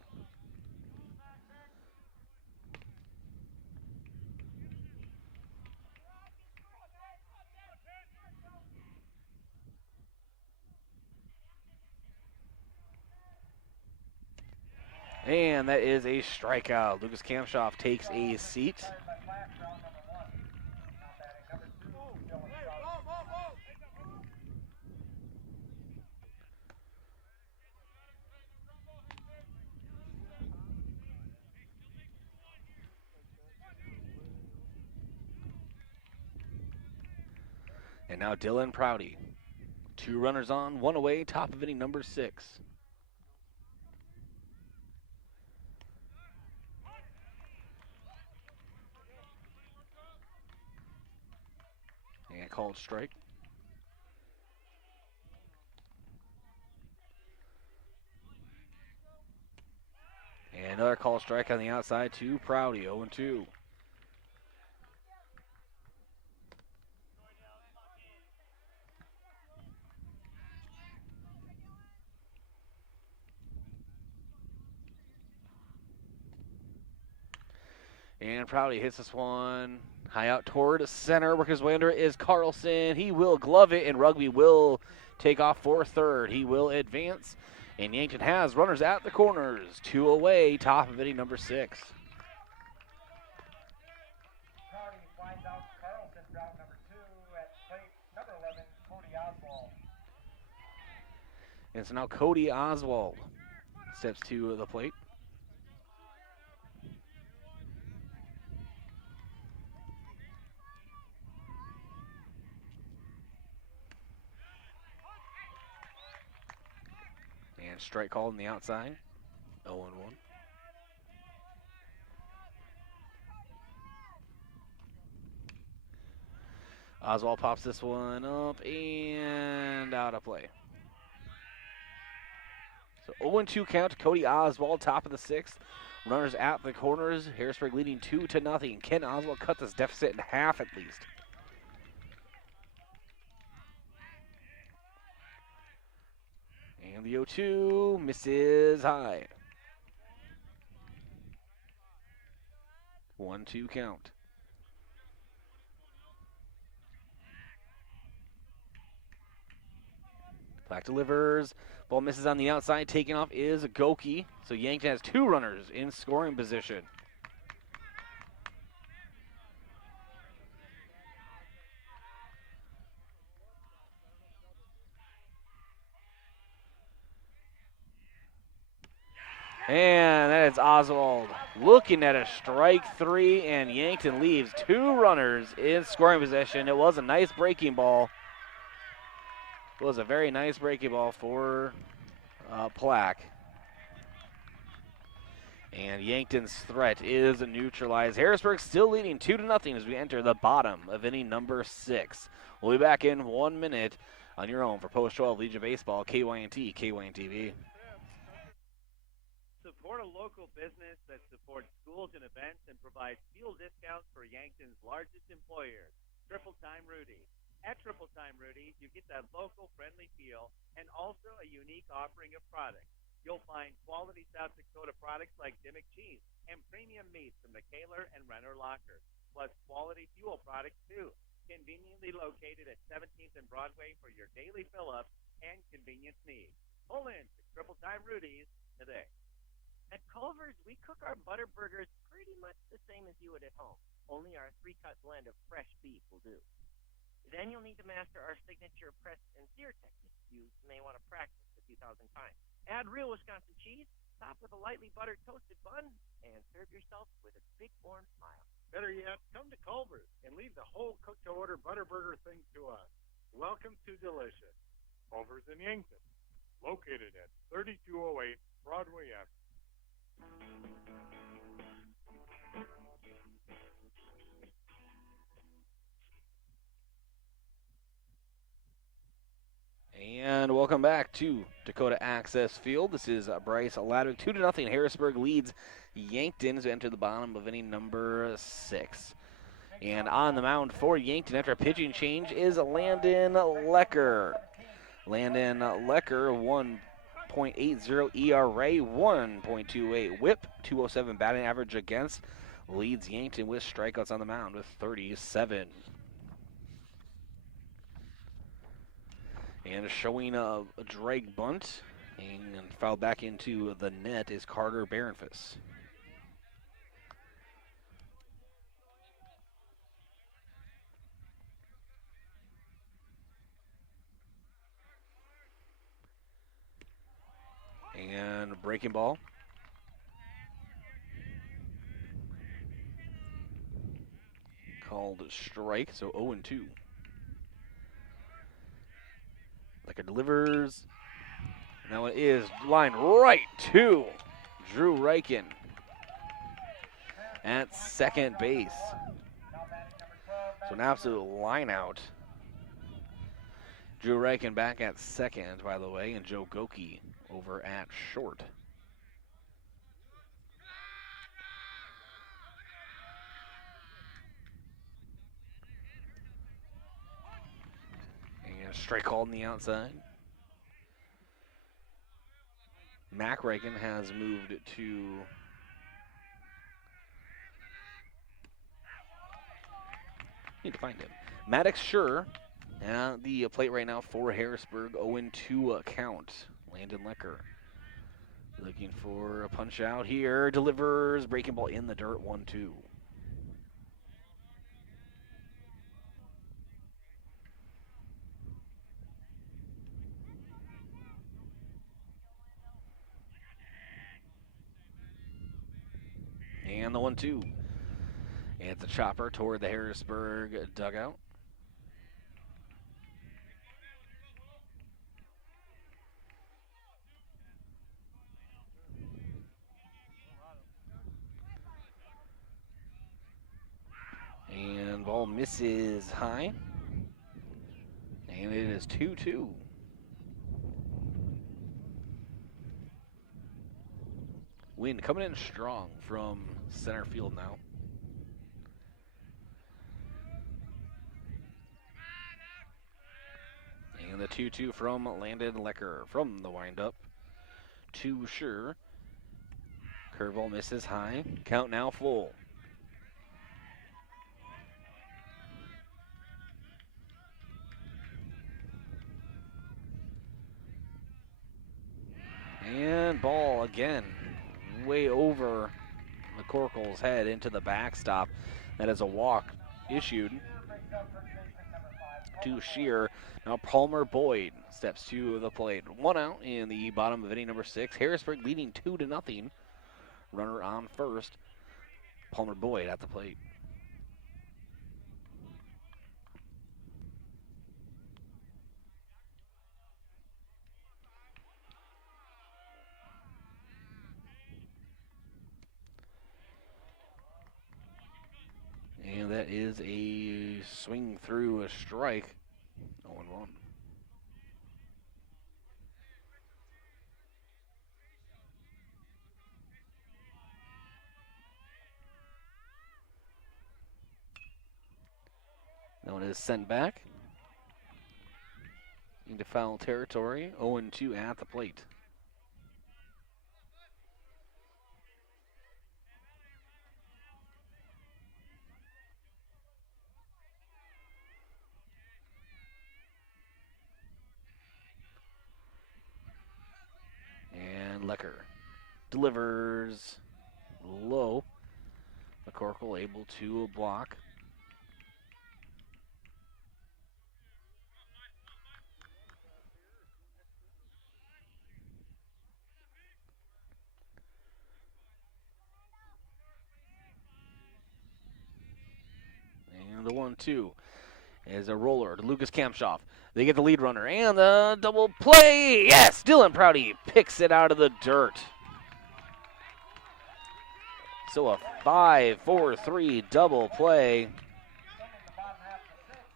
And that is a strikeout. Lucas Kampshoff takes a seat. And now Dylan Prouty. 2 runners on, 1 away, top of inning number 6. And called strike. And another call strike on the outside to Prouty, 0-2. And Prouty hits this one high out toward center. Working his way under is Carlson. He will glove it, and Rugby will take off for third. He will advance, and Yankton has runners at the corners. 2 away, top of inning number 6. Prouty flies out Carlson, route number 2 at plate number 11, Cody Oswald. And so now Cody Oswald steps to the plate. And strike called on the outside, 0-1. Oswald pops this one up and out of play. So 0-2 count to Cody Oswald, top of the 6th. Runners at the corners. Harrisburg leading 2-0. Can Oswald cut this deficit in half at least? And the 0-2 misses high. 1-2 count. Black delivers. Ball misses on the outside. Taken off is Goki. So Yankton has 2 runners in scoring position. And that is Oswald looking at a strike 3, and Yankton leaves 2 runners in scoring position. It was a nice breaking ball. It was a very nice breaking ball for Plack. And Yankton's threat is neutralized. Harrisburg still leading 2-0 as we enter the bottom of inning number 6. We'll be back in 1 minute on your own for Post 12 Legion Baseball, KYNT, KYNT-TV. Support a local business that supports schools and events and provides fuel discounts for Yankton's largest employers, Triple Time Rudy. At Triple Time Rudy's, you get that local friendly feel and also a unique offering of products. You'll find quality South Dakota products like Dimmick cheese and premium meats from the Kaler and Renner lockers, plus quality fuel products too. Conveniently located at 17th and Broadway for your daily fill-ups and convenience needs. Pull in to Triple Time Rudy's today. At Culver's, we cook our butter burgers pretty much the same as you would at home. Only our 3-cut blend of fresh beef will do. Then you'll need to master our signature press and sear technique. You may want to practice a few thousand times. Add real Wisconsin cheese, top with a lightly buttered toasted bun, and serve yourself with a big warm smile. Better yet, come to Culver's and leave the whole cook-to-order butter burger thing to us. Welcome to Delicious. Culver's in Yankton, located at 3208 Broadway Avenue. And welcome back to Dakota Access Field. This is Bryce Ladwig. 2-0. Harrisburg leads Yankton as we enter the bottom of inning number 6. And on the mound for Yankton after a pitching change is Landon Lecker. Landon Lecker, 1.80 ERA, 1.28 whip, 207 batting average against, leads Yankton with strikeouts on the mound with 37. And showing a drag bunt and fouled back into the net is Carter Barenfus. And breaking ball. Called strike, so 0-2. Lecker delivers. Now it is line right to Drew Reichen at second base. So an absolute line out. Drew Reichen back at second, by the way, and Joe Goki over at short. And strike called on the outside. Mac Reichen has moved to need to find him. Maddox Schur at the plate right now for Harrisburg. 0-2 count. Landon Lecker looking for a punch out here. Delivers. Breaking ball in the dirt. 1-2. And the 1-2. And it's a chopper toward the Harrisburg dugout. And ball misses high. And it is 2-2. Wind coming in strong from center field now. And And the 2-2 from Landon Lecker from the windup to Sure. Curveball misses high. Count now full. And ball again, way over McCorkle's head into the backstop. That is a walk issued to Shear. Now Palmer Boyd steps to the plate. One out in the bottom of inning number 6. Harrisburg leading 2-0. Runner on first. Palmer Boyd at the plate. And that is a swing through a strike. 0-1. That one is sent back into foul territory. 0-2 at the plate. And Lecker delivers low. McCorkle able to block. And the 1-2 is a roller to Lucas Kampshoff. They get the lead runner and the double play. Yes, Dylan Prouty picks it out of the dirt. So a 5-4-3 double play.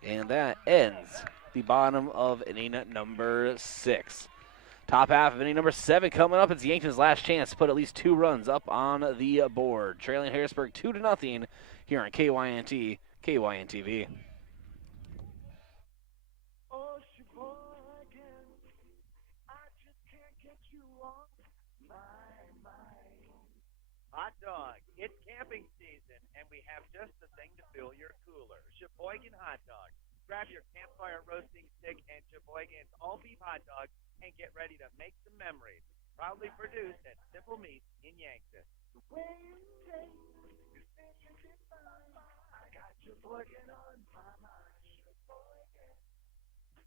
And that ends the bottom of inning number 6. Top half of inning number 7 coming up. It's Yankton's last chance to put at least 2 runs up on the board. Trailing Harrisburg 2-0 here on KYNT, KYNTV. Hot dog, it's camping season, and we have just the thing to fill your cooler. Sheboygan Hot Dog. Grab your campfire roasting stick and Sheboygan's all-beef hot dog and get ready to make some memories. Proudly produced at Simple Meats in Yankton. I got Sheboygan on my mind.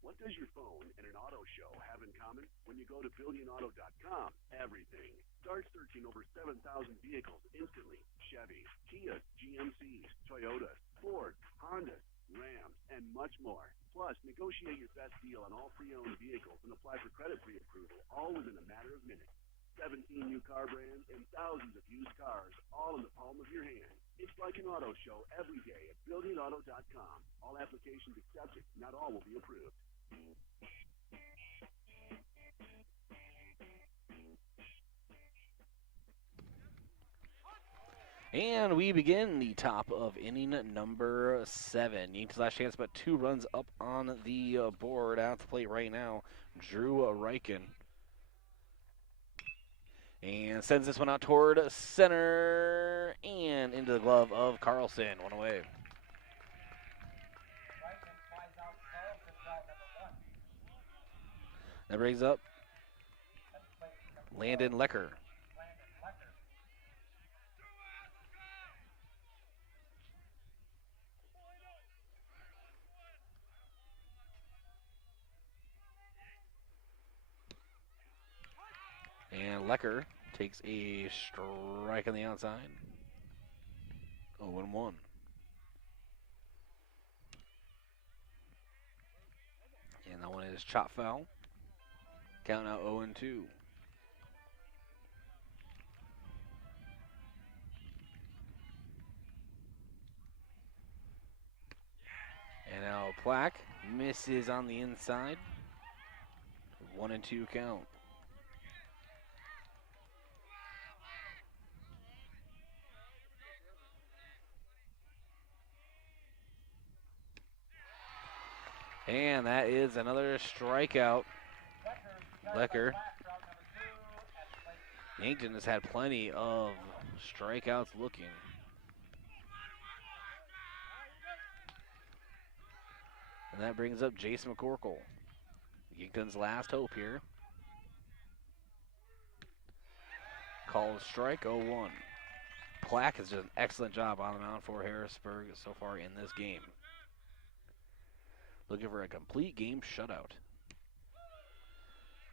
What does your phone and an auto show have in common? When you go to BillionAuto.com, everything. Start searching over 7,000 vehicles instantly. Chevy, Kia, GMCs, Toyotas, Ford, Hondas, Rams, and much more. Plus, negotiate your best deal on all pre-owned vehicles and apply for credit pre-approval, all within a matter of minutes. 17 new car brands and thousands of used cars, all in the palm of your hand. It's like an auto show every day at BillionAuto.com. All applications accepted. Not all will be approved. And we begin the top of inning number 7. Yankees last chance, but 2 runs up on the board at the plate right now. Drew Reichen. And sends this one out toward center and into the glove of Carlson. One away. That brings up Landon Lecker. And Lecker takes a strike on the outside. 0-1. And that one is chop foul. Count now 0-2. And now Plack misses on the inside. 1-2 count. And that is another strikeout. Lecker. Yankton has had plenty of strikeouts looking. And that brings up Jace McCorkle. Yankton's last hope here. Called strike 0-1. Plack has done an excellent job on the mound for Harrisburg so far in this game. Looking for a complete game shutout.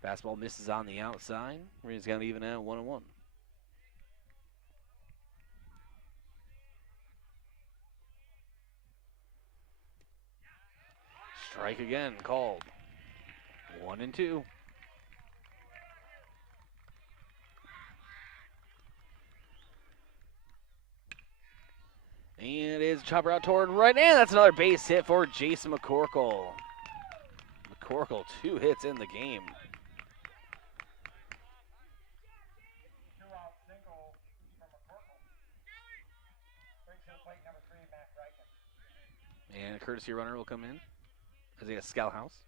Fastball misses on the outside. He's going to even at 1-1. Strike again called. 1-2. And it is chopper out toward right, and that's another base hit for Jace McCorkle. McCorkle, 2 hits in the game. Two-out single from McCorkle. Brings to the plate number 3, Matt Reichen. And a courtesy runner will come in as he has Scout House.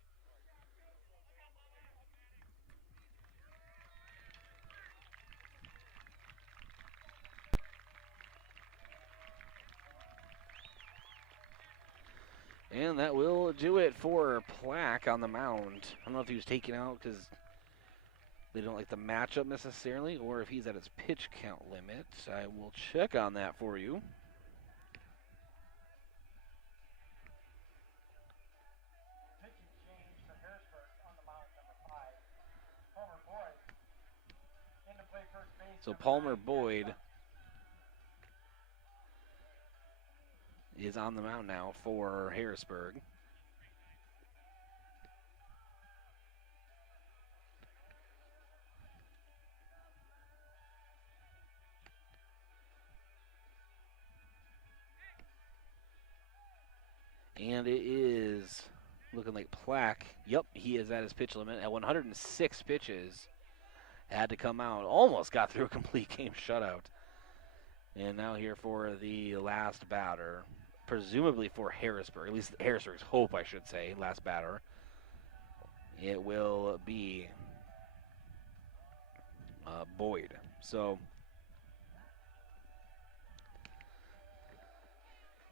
And that will do it for Plack on the mound. I don't know if he was taken out because they don't like the matchup necessarily, or if he's at his pitch count limit. I will check on that for you. Pitching change for Harrisburg on the mound, number 5. Palmer Boyd. In to play first base. So Palmer Boyd is on the mound now for Harrisburg. And it is looking like Plack. Yep, he is at his pitch limit at 106 pitches. Had to come out. Almost got through a complete game shutout. And now here for the last batter. Presumably for Harrisburg. At least Harrisburg's hope, I should say. Last batter. It will be Boyd. So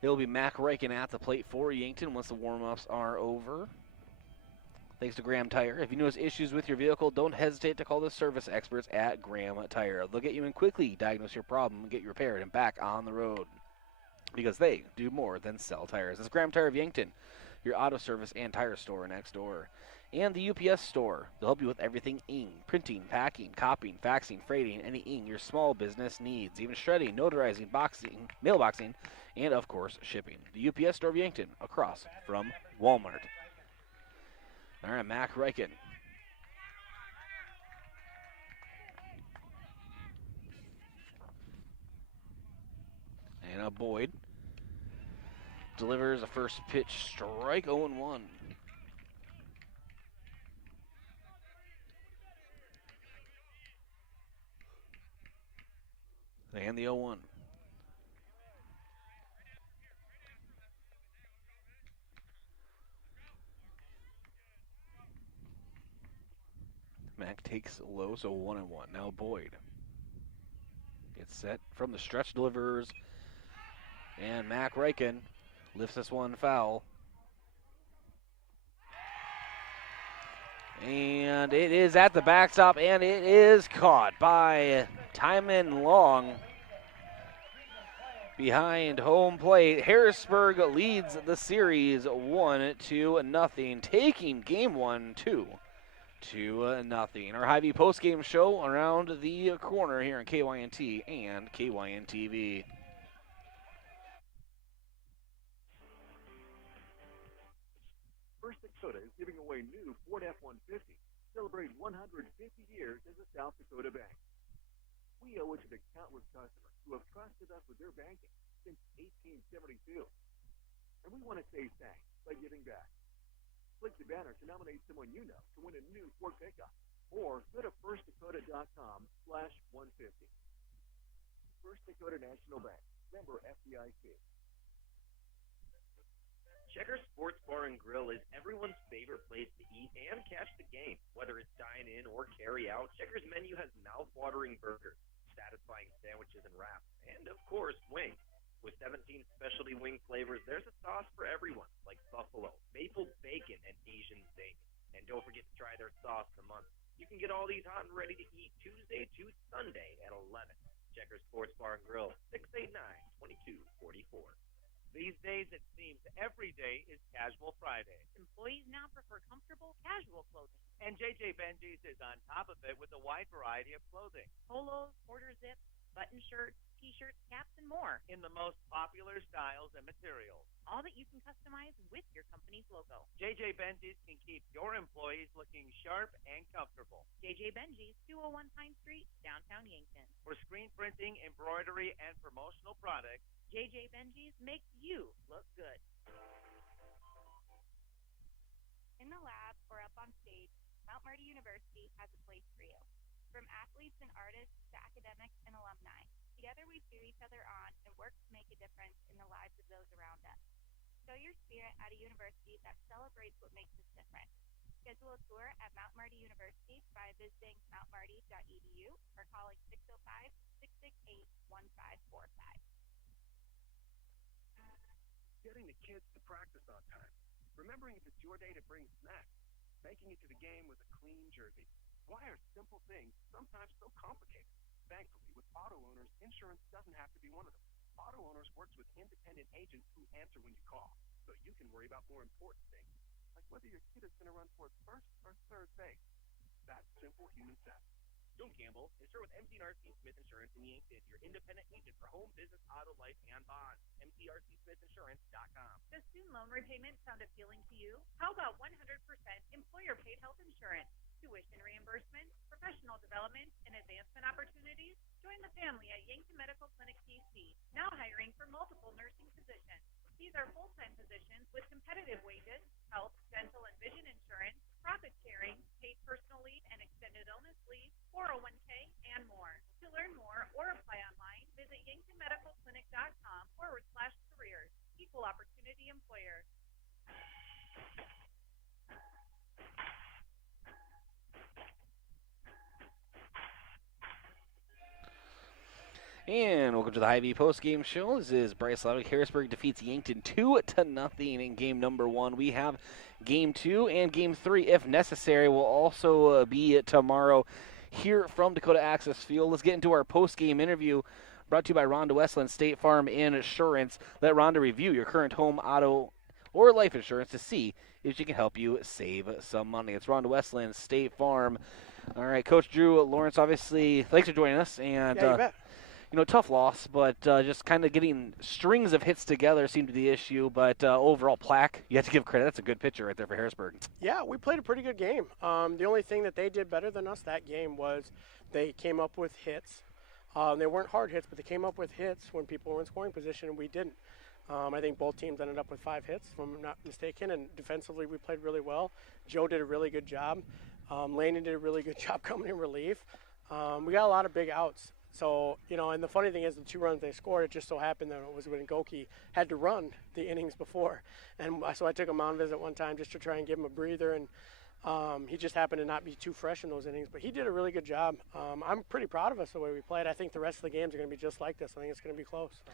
it'll be Mac Reichen at the plate for Yankton once the warm-ups are over. Thanks to Graham Tire. If you notice issues with your vehicle, don't hesitate to call the service experts at Graham Tire. They'll get you in quickly, diagnose your problem, and get you repaired and back on the road. Because they do more than sell tires. It's Graham Tire of Yankton, your auto service and tire store next door. And the UPS store. They'll help you with everything ink, printing, packing, copying, faxing, freighting, any ink your small business needs. Even shredding, notarizing, boxing, mailboxing, and of course, shipping. The UPS store of Yankton, across from Walmart. All right, Mac Reichen. And Boyd delivers a first pitch strike, 0-1. And the 0-1. Mac takes low, so 1-1. Now Boyd gets set from the stretch, delivers, and Mac Reichen lifts this one foul. And it is at the backstop, and it is caught by Timon Long behind home plate. Harrisburg leads the series 1-0, taking game 1 2-0. Our Hy-Vee post-game show around the corner here in KYNT and KYN TV. First Dakota is giving away new Ford F-150. Celebrate 150 years as a South Dakota bank. We owe it to the countless customers who have trusted us with their banking since 1872. And we want to say thanks by giving back. Click the banner to nominate someone you know to win a new Ford pickup. Or go to firstdakota.com/150. First Dakota National Bank, member FDIC. Checkers Sports Bar and Grill is everyone's favorite place to eat and catch the game. Whether it's dine in or carry out, Checkers menu has mouth-watering burgers, satisfying sandwiches and wraps, and of course, wings. With 17 specialty wing flavors, there's a sauce for everyone, like buffalo, maple bacon, and Asian steak. And don't forget to try their sauce of the month. You can get all these hot and ready to eat Tuesday to Sunday at 11. Checkers Sports Bar and Grill, 689-2244. These days, it seems every day is Casual Friday. Employees now prefer comfortable, casual clothing. And JJ Benji's is on top of it with a wide variety of clothing. Polos, quarter zips, button shirts, t-shirts, caps, and more. In the most popular styles and materials. All that you can customize with your company's logo. JJ Benji's can keep your employees looking sharp and comfortable. JJ Benji's, 201 Pine Street, downtown Yankton. For screen printing, embroidery, and promotional products, JJ Benji's makes you look good. In the lab or up on stage, Mount Marty University has a place for you. From athletes and artists to academics and alumni, together we cheer each other on and work to make a difference in the lives of those around us. Show your spirit at a university that celebrates what makes us different. Schedule a tour at Mount Marty University by visiting mountmarty.edu or calling 605-668-1545. Getting the kids to practice on time. Remembering if it's your day to bring snacks. Making it to the game with a clean jersey. Why are simple things sometimes so complicated? Thankfully, with auto owners, insurance doesn't have to be one of them. Auto owners works with independent agents who answer when you call, so you can worry about more important things, like whether your kid is going to run towards first or third base. That's simple human sense. Joan Campbell, insured with MCRC Smith Insurance in Yankton, your independent agent for home, business, auto, life, and bonds. MCRCSmithInsurance.com. Does student loan repayment sound appealing to you? How about 100% employer-paid health insurance, tuition reimbursement, professional development, and advancement opportunities? Join the family at Yankton Medical Clinic DC, now hiring for multiple nursing positions. These are full-time positions with competitive wages, health, dental, and vision insurance, profit sharing, paid personal leave and extended illness leave, 401k, and more. To learn more or apply online, visit yanktonmedicalclinic.com/careers. Equal opportunity employer. And welcome to the Hy-Vee post-game show. This is Bryce Ladwig. Harrisburg defeats Yankton 2-0 in game number 1. We have game 2 and game 3, if necessary, will also be tomorrow here from Dakota Access Field. Let's get into our post-game interview brought to you by Rhonda Westland State Farm Insurance. Let Rhonda review your current home, auto, or life insurance to see if she can help you save some money. It's Rhonda Westland State Farm. All right, Coach Drew Lawrence, obviously, thanks for joining us. And, yeah, you bet. Tough loss, but just kind of getting strings of hits together seemed to be the issue. But overall, Plack, you have to give credit. That's a good pitcher right there for Harrisburg. Yeah, we played a pretty good game. The only thing that they did better than us that game was they came up with hits. They weren't hard hits, but they came up with hits when people were in scoring position, and we didn't. I think both teams ended up with 5 hits, if I'm not mistaken, and defensively we played really well. Joe did a really good job. Landon did a really good job coming in relief. We got a lot of big outs. So, and the funny thing is the 2 runs they scored, it just so happened that it was when Goki had to run the innings before. And so I took a mound visit one time just to try and give him a breather, and he just happened to not be too fresh in those innings. But he did a really good job. I'm pretty proud of us the way we played. I think the rest of the games are going to be just like this. I think it's going to be close. So.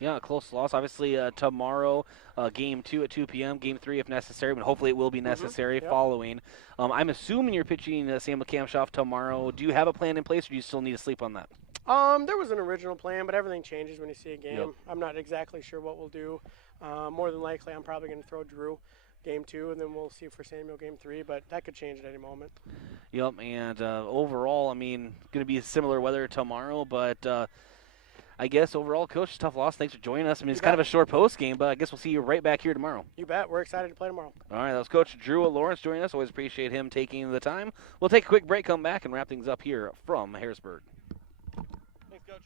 Yeah, a close loss. Obviously, tomorrow, game 2 at 2 p.m., game 3 if necessary, but hopefully it will be necessary following. I'm assuming you're pitching Sam McCamshoff tomorrow. Do you have a plan in place, or do you still need to sleep on that? There was an original plan, but everything changes when you see a game. Yep. I'm not exactly sure what we'll do. More than likely, I'm probably going to throw Drew game 2, and then we'll see for Samuel game 3, but that could change at any moment. Yep, and overall, going to be similar weather tomorrow, but I guess overall, Coach, tough loss. Thanks for joining us. It's kind of a short post game, but I guess we'll see you right back here tomorrow. You bet. We're excited to play tomorrow. All right, that was Coach Drew Lawrence joining us. Always appreciate him taking the time. We'll take a quick break, come back, and wrap things up here from Harrisburg. Thanks, Coach.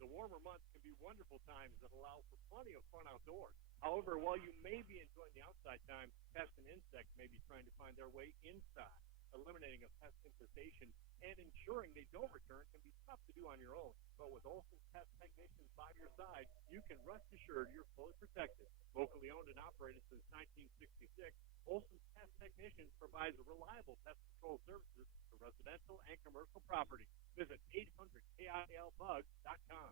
The warmer months can be wonderful times that allow for plenty of fun outdoors. However, while you may be enjoying the outside time, pests and insects may be trying to find their way inside. Eliminating a pest infestation and ensuring they don't return can be tough to do on your own. But with Olson's Pest Technicians by your side, you can rest assured you're fully protected. Locally owned and operated since 1966, Olson's Pest Technicians provides reliable pest control services for residential and commercial property. Visit 800KILBugs.com.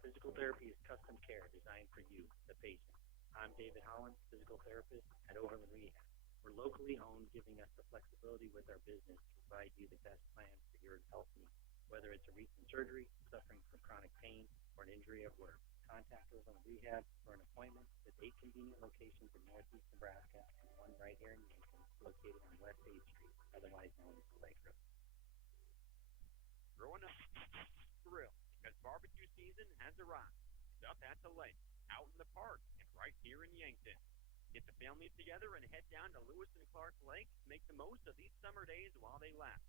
Physical therapy is custom care designed for you, the patient. I'm David Holland, physical therapist at Overland Rehab. We're locally owned, giving us the flexibility with our business to provide you the best plan for your health needs. Whether it's a recent surgery, suffering from chronic pain, or an injury at work, contact Overland Rehab for an appointment with 8 convenient locations in northeast Nebraska and one right here in Yankton, located on West 8th Street, otherwise known as the Lake Road. Growing up thrill because barbecue season has arrived. Up at the lake, out in the park, and right here in Yankton. Get the families together and head down to Lewis and Clark Lake to make the most of these summer days while they last.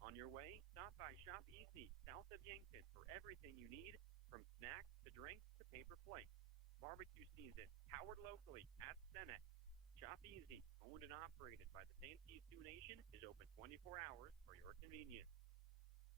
On your way, stop by Shop Easy, south of Yankton, for everything you need, from snacks to drinks to paper plates. Barbecue season, powered locally at Senate. Shop Easy, owned and operated by the Santee Sioux Nation, is open 24 hours for your convenience.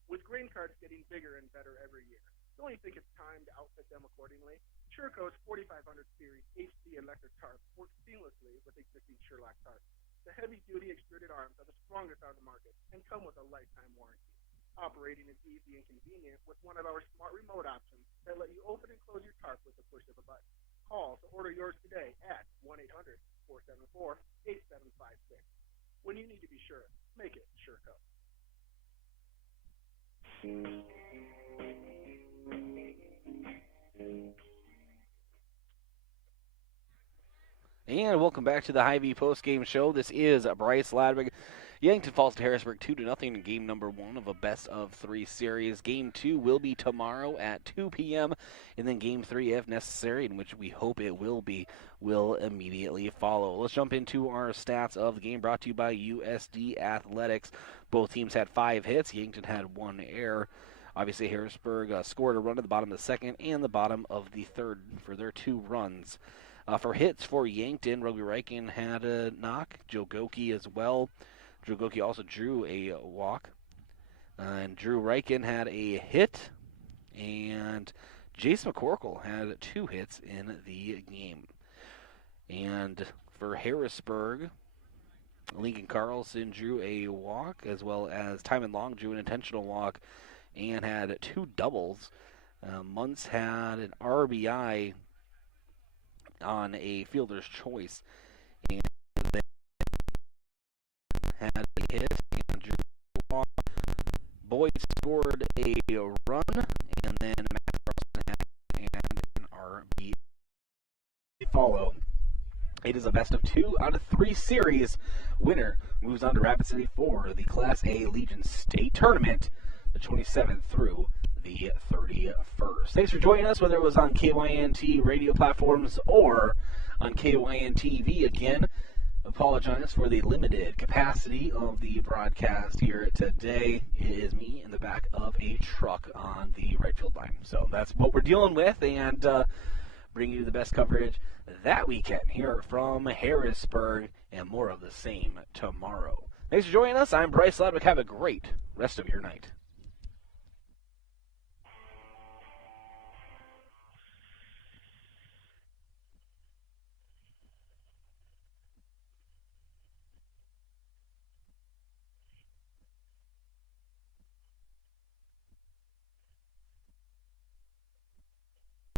With grain carts getting bigger and better every year, don't you think it's time to outfit them accordingly? Sherco's 4500 Series HD electric tarp works seamlessly with existing Sherlock tarps. The heavy-duty extruded arms are the strongest on the market and come with a lifetime warranty. Operating is easy and convenient with one of our smart remote options that let you open and close your tarp with the push of a button. Call to order yours today at 1-800-474-8756. When you need to be sure, make it Sherco. And welcome back to the Hy-Vee post-game show. This is Bryce Ladwig. Yankton falls to Harrisburg 2-0 in game number 1 of a best-of-3 series. Game 2 will be tomorrow at 2 p.m., and then game 3, if necessary, in which we hope it will be, will immediately follow. Let's jump into our stats of the game, brought to you by USD Athletics. Both teams had 5 hits. Yankton had 1 error. Obviously, Harrisburg scored a run at the bottom of the second and the bottom of the third for their 2 runs. For hits for Yankton, Rugby Riken had a knock. Joe Goki as well. Drew Goki also drew a walk. And Drew Riken had a hit. And Jace Mccorkle had 2 hits in the game. And for Harrisburg, Lincoln Carlson drew a walk, as well as Timon Long drew an intentional walk and had 2 doubles. Muntz had an RBI on a fielder's choice, and they had a hit and drew a walk. Boyd scored a run, and then Matt Carlson had an RBI. Follow. It is a best-of-2 out of 3 series. Winner moves on to Rapid City for the Class A Legion State Tournament, the 27th through the 31st. Thanks for joining us, whether it was on KYNT radio platforms or on KYNT TV. Again, apologize for the limited capacity of the broadcast here today. It is me in the back of a truck on the right field line. So that's what we're dealing with, and bringing you the best coverage that weekend here from Harrisburg, and more of the same tomorrow. Thanks for joining us. I'm Bryce Ladwig. Have a great rest of your night.